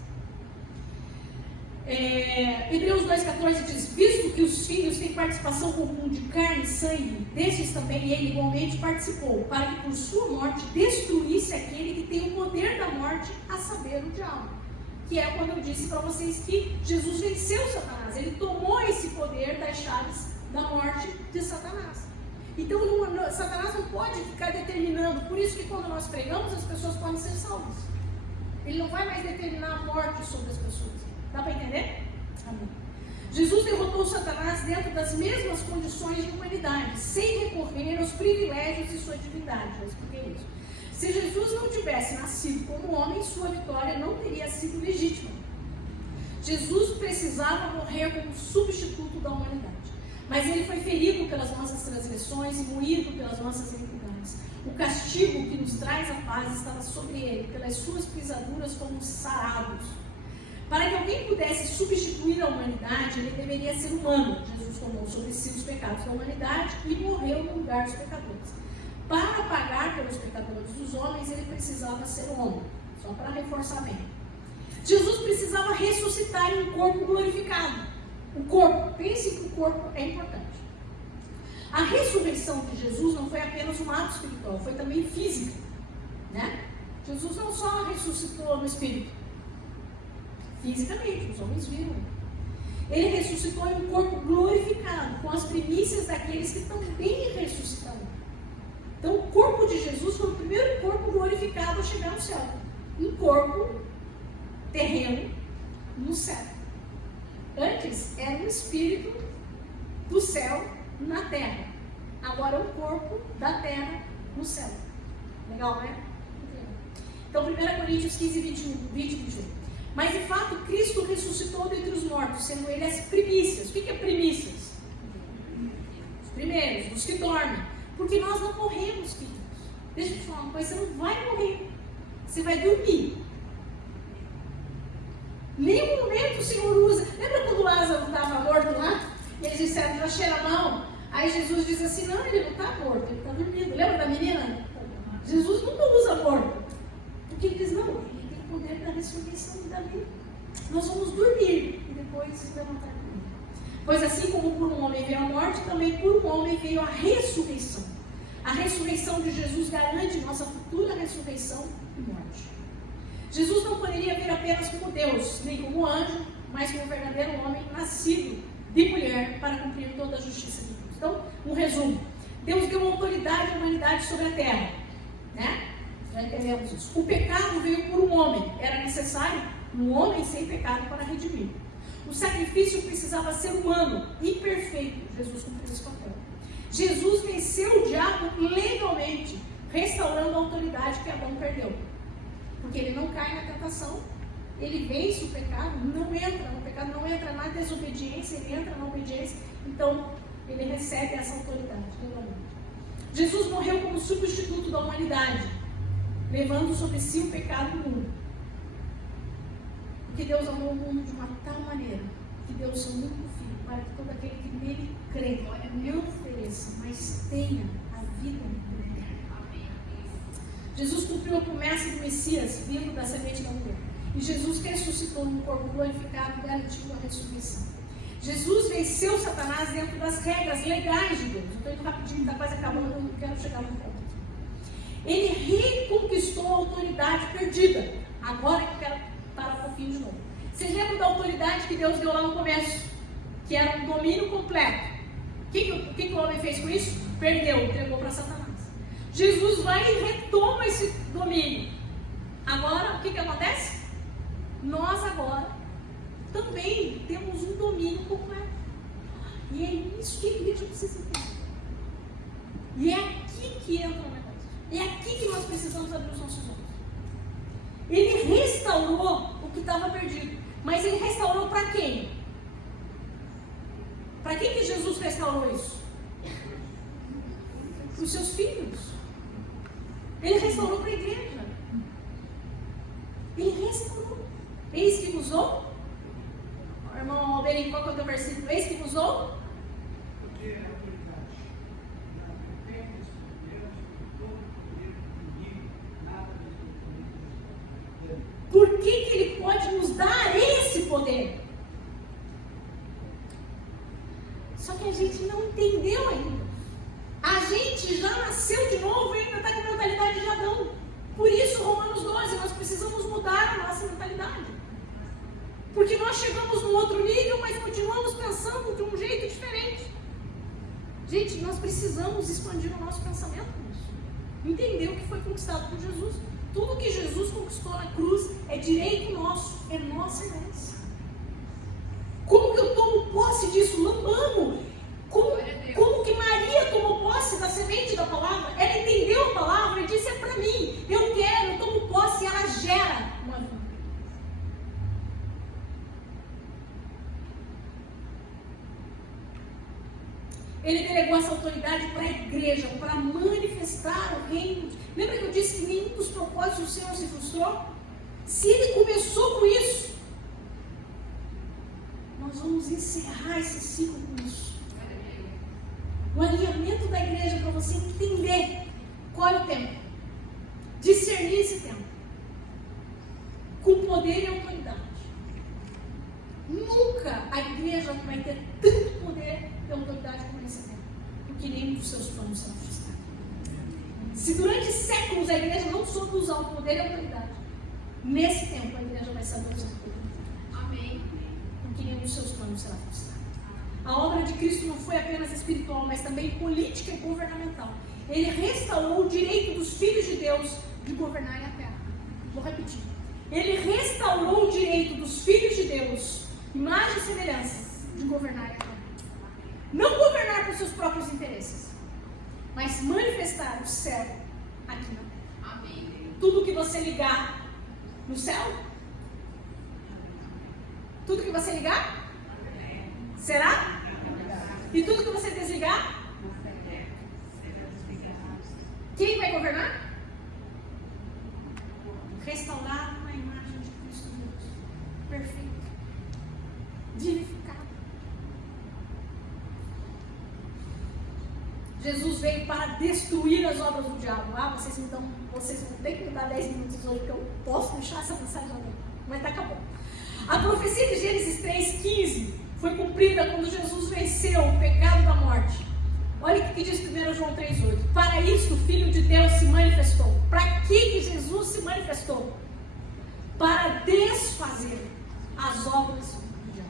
Hebreus 2,14 diz: visto que os filhos têm participação comum de carne e sangue, destes também ele igualmente participou, para que por sua morte destruísse aquele que tem o poder da morte, a saber, o diabo. Que é quando eu disse para vocês que Jesus venceu Satanás. Ele tomou esse poder das chaves da morte de Satanás. Então Satanás não pode ficar determinando. Por isso que quando nós pregamos, as pessoas podem ser salvas. Ele não vai mais determinar a morte sobre as pessoas. Dá para entender? Amém. Jesus derrotou Satanás dentro das mesmas condições de humanidade, sem recorrer aos privilégios de sua divindade. Eu expliquei isso. Se Jesus não tivesse nascido como homem, sua vitória não teria sido legítima. Jesus precisava morrer como substituto da humanidade. Mas ele foi ferido pelas nossas transgressões e moído pelas nossas iniquidades. O castigo que nos traz a paz estava sobre ele, pelas suas pisaduras fomos sarados. Para que alguém pudesse substituir a humanidade, ele deveria ser humano. Jesus tomou sobre si os pecados da humanidade e morreu no lugar dos pecadores. Para pagar pelos pecadores dos homens, ele precisava ser homem. Só para reforçar bem. Jesus precisava ressuscitar em um corpo glorificado. O corpo, pense que o corpo é importante. A ressurreição de Jesus não foi apenas um ato espiritual, foi também física. Né? Jesus não só ressuscitou no espírito. Fisicamente, os homens viram. Ele ressuscitou em um corpo glorificado, com as primícias daqueles que também ressuscitarão. Então, o corpo de Jesus foi o primeiro corpo glorificado a chegar no céu. Um corpo terreno no céu. Antes, era um espírito do céu na terra. Agora, é um corpo da terra no céu. Legal, né? Então, 1 Coríntios 15, 20 e 21. Mas, de fato, Cristo ressuscitou dentre os mortos, sendo ele as primícias. O que é primícias? Os primeiros, os que dormem. Porque nós não morremos, filhos. Deixa eu te falar uma coisa, você não vai morrer. Você vai dormir. Nenhum momento o Senhor usa. Lembra quando Lázaro estava morto lá? E eles disseram, já cheira mal. Aí Jesus diz assim, não, ele não está morto, ele está dormindo. Lembra da menina? Jesus nunca usa morto. Porque ele diz, não, ele tem o poder da ressurreição e da vida. Nós vamos dormir e depois levantar. Pois assim como por um homem veio a morte, também por um homem veio a ressurreição. A ressurreição de Jesus garante nossa futura ressurreição e morte. Jesus não poderia vir apenas como Deus, nem como anjo, mas como verdadeiro homem, nascido de mulher, para cumprir toda a justiça de Deus. Então, um resumo. Deus deu autoridade à humanidade sobre a terra. Né? Já entendemos isso. O pecado veio por um homem. Era necessário um homem sem pecado para redimir. O sacrifício precisava ser humano e perfeito. Jesus cumpriu esse papel. Jesus venceu o diabo legalmente, restaurando a autoridade que Adão perdeu. Porque ele não cai na tentação, ele vence o pecado, não entra no pecado, não entra na desobediência, ele entra na obediência. Então, ele recebe essa autoridade legalmente. Jesus morreu como substituto da humanidade, levando sobre si o pecado do mundo. Porque Deus amou o mundo de uma tal maneira que deu o seu único filho para que todo aquele que nele crê não pereça, mas tenha a vida eterna. Jesus cumpriu a promessa do Messias vindo da semente da mulher. E Jesus ressuscitou num corpo glorificado, garantiu a ressurreição. Jesus venceu Satanás dentro das regras legais de Deus. Estou indo rapidinho, está quase acabando, eu não quero chegar no ponto. Ele reconquistou a autoridade perdida. Agora que eu quero parar um pouquinho de novo. Vocês lembram da autoridade que Deus deu lá no começo? Que era um domínio completo. O que o homem fez com isso? Perdeu, entregou para Satanás. Jesus vai e retoma esse domínio. Agora, o que acontece? Nós agora também temos um domínio completo. E é isso que a igreja precisa ter. E é aqui que entra o negócio. É aqui que nós precisamos abrir os nossos olhos. Ele restaurou o que estava perdido. Mas ele restaurou para quem? Para quem que Jesus restaurou isso? Para os seus filhos. Ele restaurou para a igreja. Ele restaurou. Eis que vos dou. Irmão Alberi, qual que é o teu versículo? Eis que vos dou. Porque é a autoridade. Não tem esse poder, todo o poder do inimigo, nada do poder. Por que que ele pode nos dar esse poder? Só que a gente não entendeu ainda. A gente já nasceu de novo e ainda está com a mentalidade de Adão. Por isso, Romanos 12, nós precisamos mudar a nossa mentalidade. Porque nós chegamos num outro nível, mas continuamos pensando de um jeito diferente. Gente, nós precisamos expandir o nosso pensamento nisso. Entender o que foi conquistado por Jesus. Tudo que Jesus conquistou na cruz é direito nosso, é nossa herança. Como que eu tomo posse disso? Lambamo. Como que Maria tomou posse da semente da palavra? Ela entendeu a palavra e disse: é para mim, eu quero, eu tomo posse, e ela gera uma vida. Ele delegou essa autoridade para a igreja, para manifestar o reino. Lembra que eu disse que nenhum dos propósitos do Senhor se frustrou? Se ele começou com isso, nós vamos encerrar esse ciclo com isso. O alinhamento da igreja para você entender qual é o tempo. Discernir esse tempo. Com poder e autoridade. Nunca a igreja vai ter tanto poder e autoridade como nesse tempo. Porque nenhum dos seus planos será frustrado. Se durante séculos a igreja não soube usar o poder e a autoridade, nesse tempo a igreja vai saber usar o poder. Amém. Porque nenhum dos seus planos será frustrado. A obra de Cristo não foi apenas espiritual, mas também política e governamental. Ele restaurou o direito dos filhos de Deus de governarem a terra. Vou repetir. Ele restaurou o direito dos filhos de Deus, imagem e semelhança, de governarem a terra. Não governar por seus próprios interesses, mas manifestar o céu aqui na terra. Amém. Tudo que você ligar no céu, tudo que você ligar, será? E tudo que você desligar, quem vai governar? Restaurado na imagem de Cristo Deus. Perfeito. Vivificado. Jesus veio para destruir as obras do diabo. Vocês vão ter que me dar 10 minutos hoje, porque eu posso deixar essa mensagem ali. Mas tá acabando. A profecia de Gênesis 3,15 foi cumprida quando Jesus venceu o pecado da morte. Olha o que diz 1 João 3,8. Para isso o Filho de Deus se manifestou. Para que Jesus se manifestou? Para desfazer as obras do diabo.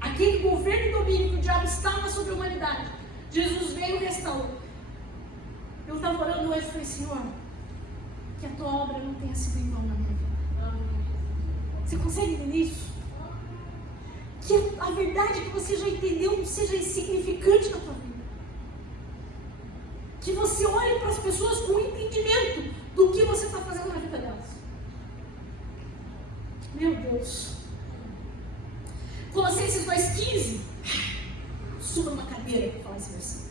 Aquele governo e domínio que o diabo estava sobre a humanidade, Jesus veio e restaurou. Eu estava orando hoje e falei: Senhor, que a tua obra não tenha sido em vão na minha vida. Você consegue entender isso? Que a verdade que você já entendeu não seja insignificante na tua vida. Que você olhe para as pessoas com entendimento do que você está fazendo na vida delas. Meu Deus. Colossenses 2,15. Suba numa cadeira para falar esse versículo.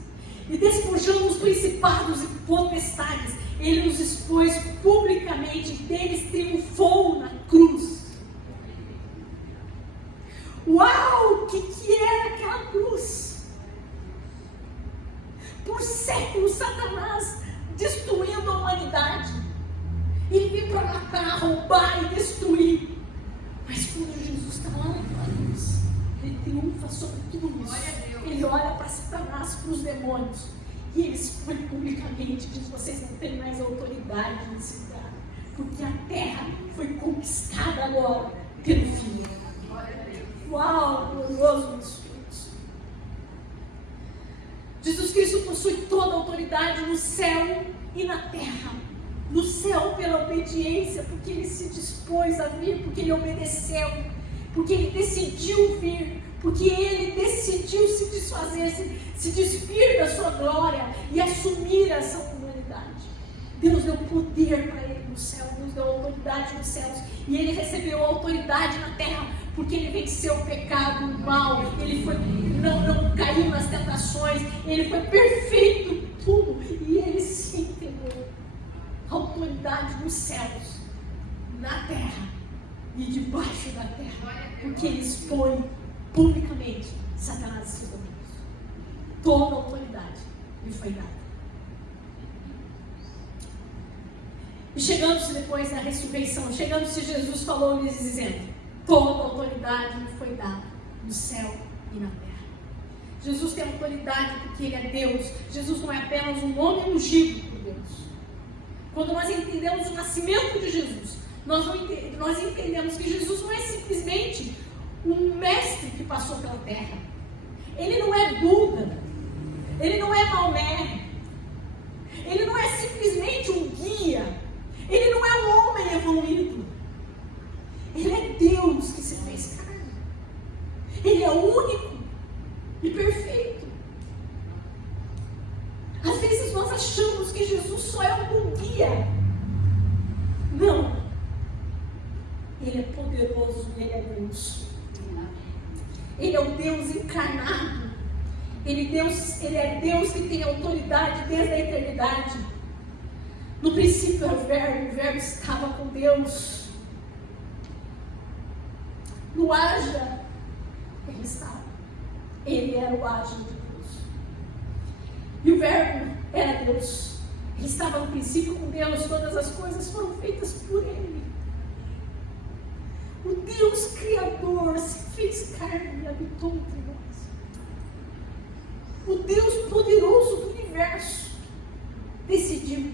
E despojando os principados e potestades, ele os expôs publicamente, deles triunfou na cruz. Uau! O que era aquela cruz? Por séculos, Satanás destruindo a humanidade. Ele veio para matar, roubar e destruir. Mas quando Jesus está lá naquela cruz, ele triunfa sobre tudo isso. Ele olha para Satanás, para os demônios, e ele expõe publicamente: diz, vocês não têm mais autoridade nesse lugar, porque a terra foi conquistada agora pelo Filho. Uau, glorioso, meus filhos. Jesus Cristo possui toda a autoridade no céu e na terra. No céu pela obediência, porque ele se dispôs a vir, porque ele obedeceu, porque ele decidiu vir, Porque ele decidiu se desfazer, se despir da sua glória e assumir essa humanidade. Deus deu poder para ele no céu, Deus deu autoridade nos céus, e ele recebeu autoridade na terra, porque ele venceu o pecado, o mal, ele foi, não caiu nas tentações, ele foi perfeito tudo, e ele se entregou. Autoridade nos céus, na terra e debaixo da terra, porque ele expõe publicamente Satanás e seus domínios. Toda autoridade lhe foi dada. E chegando-se depois da ressurreição, chegando-se Jesus falou-lhes dizendo: toda autoridade lhe foi dada no céu e na terra. Jesus tem autoridade porque ele é Deus. Jesus não é apenas um homem ungido por Deus. Quando nós entendemos o nascimento de Jesus, nós entendemos que Jesus não é simplesmente um mestre que passou pela terra. Ele não é Buda, ele não é Maomé, ele não é simplesmente um guia, ele não é um homem evoluído. Ele é Deus que se fez carne. Ele é único e perfeito. Às vezes nós achamos que Jesus só é um guia. Não. Ele é poderoso e ele é Deus. Ele é o Deus encarnado. Ele é Deus que tem autoridade desde a eternidade. No princípio era o Verbo estava com Deus. No haja, ele estava. Ele era o haja de Deus. E o Verbo era Deus. Ele estava no princípio com Deus. Todas as coisas foram feitas por Ele. O Deus Criador se fez carne e habitou entre nós. O Deus poderoso do universo decidiu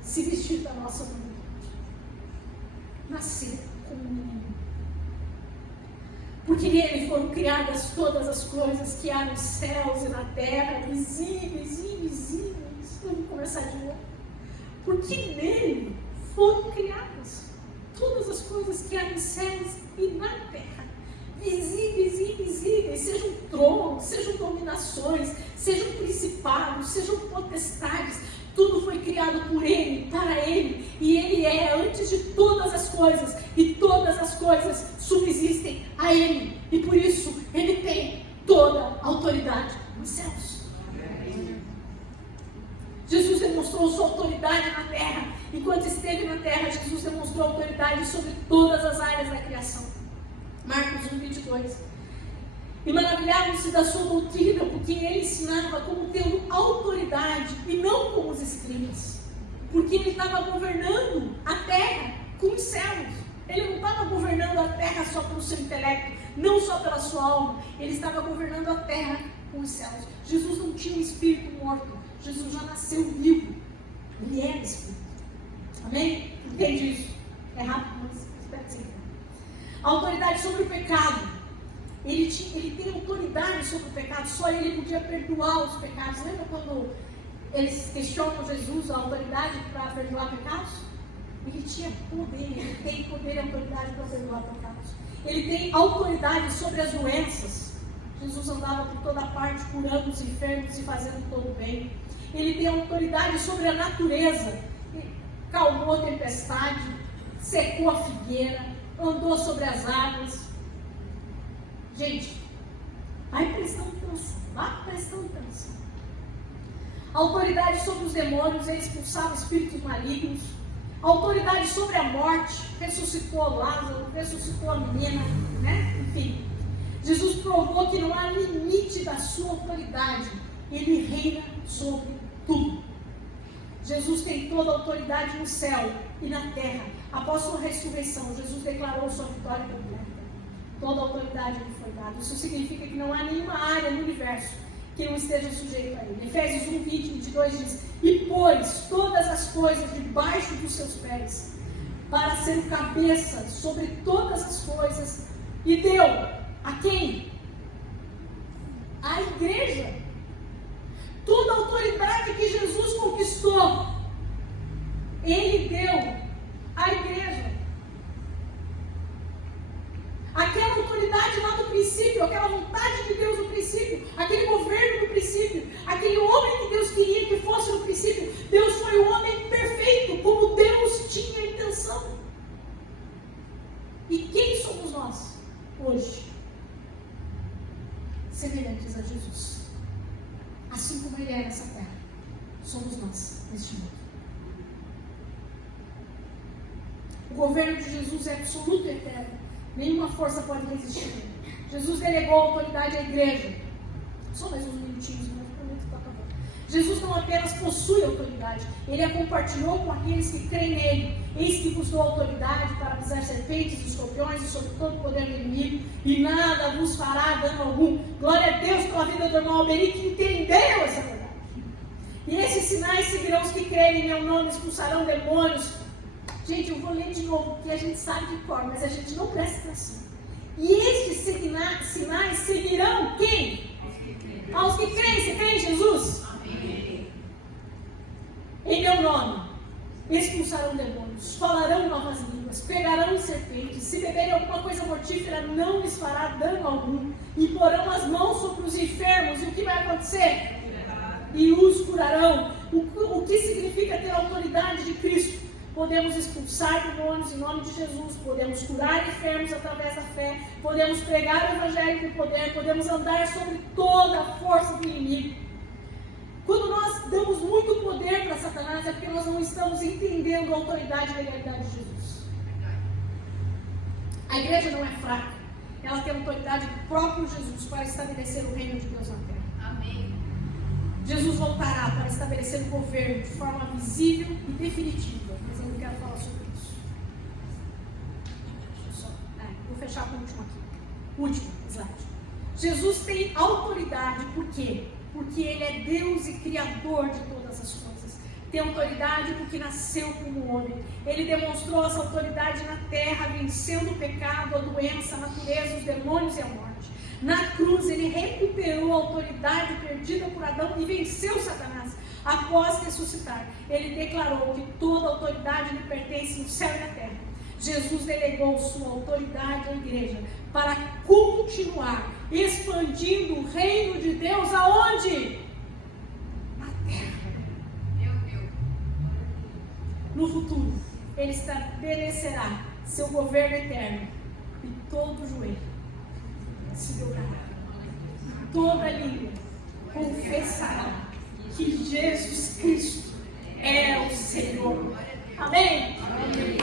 se vestir da nossa humanidade. Nascer como um menino. Porque nele foram criadas todas as coisas que há nos céus e na terra, visíveis e invisíveis. Vamos começar de novo. Porque nele foram criadas todas as coisas que há nos céus e na terra, visíveis e invisíveis, sejam tronos, sejam dominações, sejam principados, sejam potestades. Tudo foi criado por Ele, para Ele, e Ele é antes de todas as coisas, e todas as coisas subsistem a Ele, e por isso Ele tem toda a autoridade nos céus. Jesus demonstrou sua autoridade na terra. Enquanto esteve na terra, Jesus demonstrou autoridade sobre todas as áreas da criação. Marcos 1, 22. E maravilhavam-se da sua doutrina, porque ele ensinava como tendo autoridade e não como os escribas. Porque ele estava governando a terra com os céus. Ele não estava governando a terra só pelo seu intelecto, não só pela sua alma. Ele estava governando a terra com os céus. Jesus não tinha um espírito morto. Jesus já nasceu vivo. Ele era espírito. Amém? Entende isso? É rápido, mas espero que você entenda. A autoridade sobre o pecado. Ele tem autoridade sobre o pecado. Só ele podia perdoar os pecados. Lembra quando eles questionam Jesus a autoridade para perdoar pecados? Ele tinha poder. Ele tem poder e autoridade para perdoar pecados. Ele tem autoridade sobre as doenças. Jesus andava por toda parte curando os enfermos e fazendo todo o bem. Ele tem autoridade sobre a natureza. Calmou a tempestade, secou a figueira, andou sobre as águas. Gente, vai prestando atenção. Autoridade sobre os demônios, ele expulsava espíritos malignos. Autoridade sobre a morte, ressuscitou Lázaro, ressuscitou a menina, né? Enfim, Jesus provou que não há limite da sua autoridade. Ele reina sobre tudo. Jesus tem toda a autoridade no céu e na terra. Após sua ressurreição, Jesus declarou sua vitória completa. Toda a autoridade lhe foi dada. Isso significa que não há nenhuma área no universo que não esteja sujeita a ele. Efésios 1, 20, 22 diz: e pôs todas as coisas debaixo dos seus pés, para ser o cabeça sobre todas as coisas, e deu a quem? A igreja. Toda a autoridade que Jesus conquistou, Ele deu à igreja. Aquela autoridade lá do princípio, aquela vontade de Deus no princípio, aquele governo no princípio, aquele homem que Deus queria que fosse no princípio. Deus foi o homem perfeito, como Deus tinha a intenção. E quem somos nós hoje? Semelhantes a Jesus. Assim como Ele é nessa terra, somos nós neste mundo. O governo de Jesus é absoluto e eterno. Nenhuma força pode resistir. Jesus delegou a autoridade à igreja. Só mais uns minutinhos, mas o momento está acabando. Jesus não apenas possui autoridade, Ele a compartilhou com aqueles que creem nele. Eis que vos dou autoridade para pisar serpentes e escorpiões e sobre todo o poder do inimigo, e nada vos fará dano algum. Glória a Deus pela vida do irmão Alberi, que entendeu essa verdade. E esses sinais seguirão os que crerem em meu nome, expulsarão demônios. Gente, eu vou ler de novo, porque a gente sabe de cor, mas a gente não presta atenção. E estes sinais seguirão quem? Aos que creem. Você crê em Jesus? Amém. Em meu nome, expulsarão demônios, falarão novas línguas, pegarão serpentes, se beberem alguma coisa mortífera, não lhes fará dano algum, e porão as mãos sobre os enfermos, e o que vai acontecer? E os curarão. O que significa ter a autoridade de Cristo? Podemos expulsar demônios em nome de Jesus, podemos curar enfermos através da fé, podemos pregar o evangelho com poder, podemos andar sobre toda a força do inimigo. Quando nós damos muito poder para Satanás, é porque nós não estamos entendendo a autoridade e a legalidade de Jesus. A igreja não é fraca, ela tem a autoridade do próprio Jesus para estabelecer o reino de Deus na terra. Amém. Jesus voltará para estabelecer o governo de forma visível e definitiva. Quero falar sobre isso. Vou fechar com o último aqui. Último slide. Jesus tem autoridade, por quê? Porque Ele é Deus e Criador de todas as coisas. Tem autoridade porque nasceu como homem. Ele demonstrou essa autoridade na terra, vencendo o pecado, a doença, a natureza, os demônios e a morte. Na cruz, Ele recuperou a autoridade perdida por Adão e venceu Satanás. Após ressuscitar, Ele declarou que toda autoridade lhe pertence no céu e na terra. Jesus delegou sua autoridade à igreja para continuar expandindo o reino de Deus aonde? Na terra. No futuro, Ele estabelecerá seu governo eterno e todo joelho se dobrará. Toda língua confessará que Jesus Cristo é o Senhor. Amém? Amém.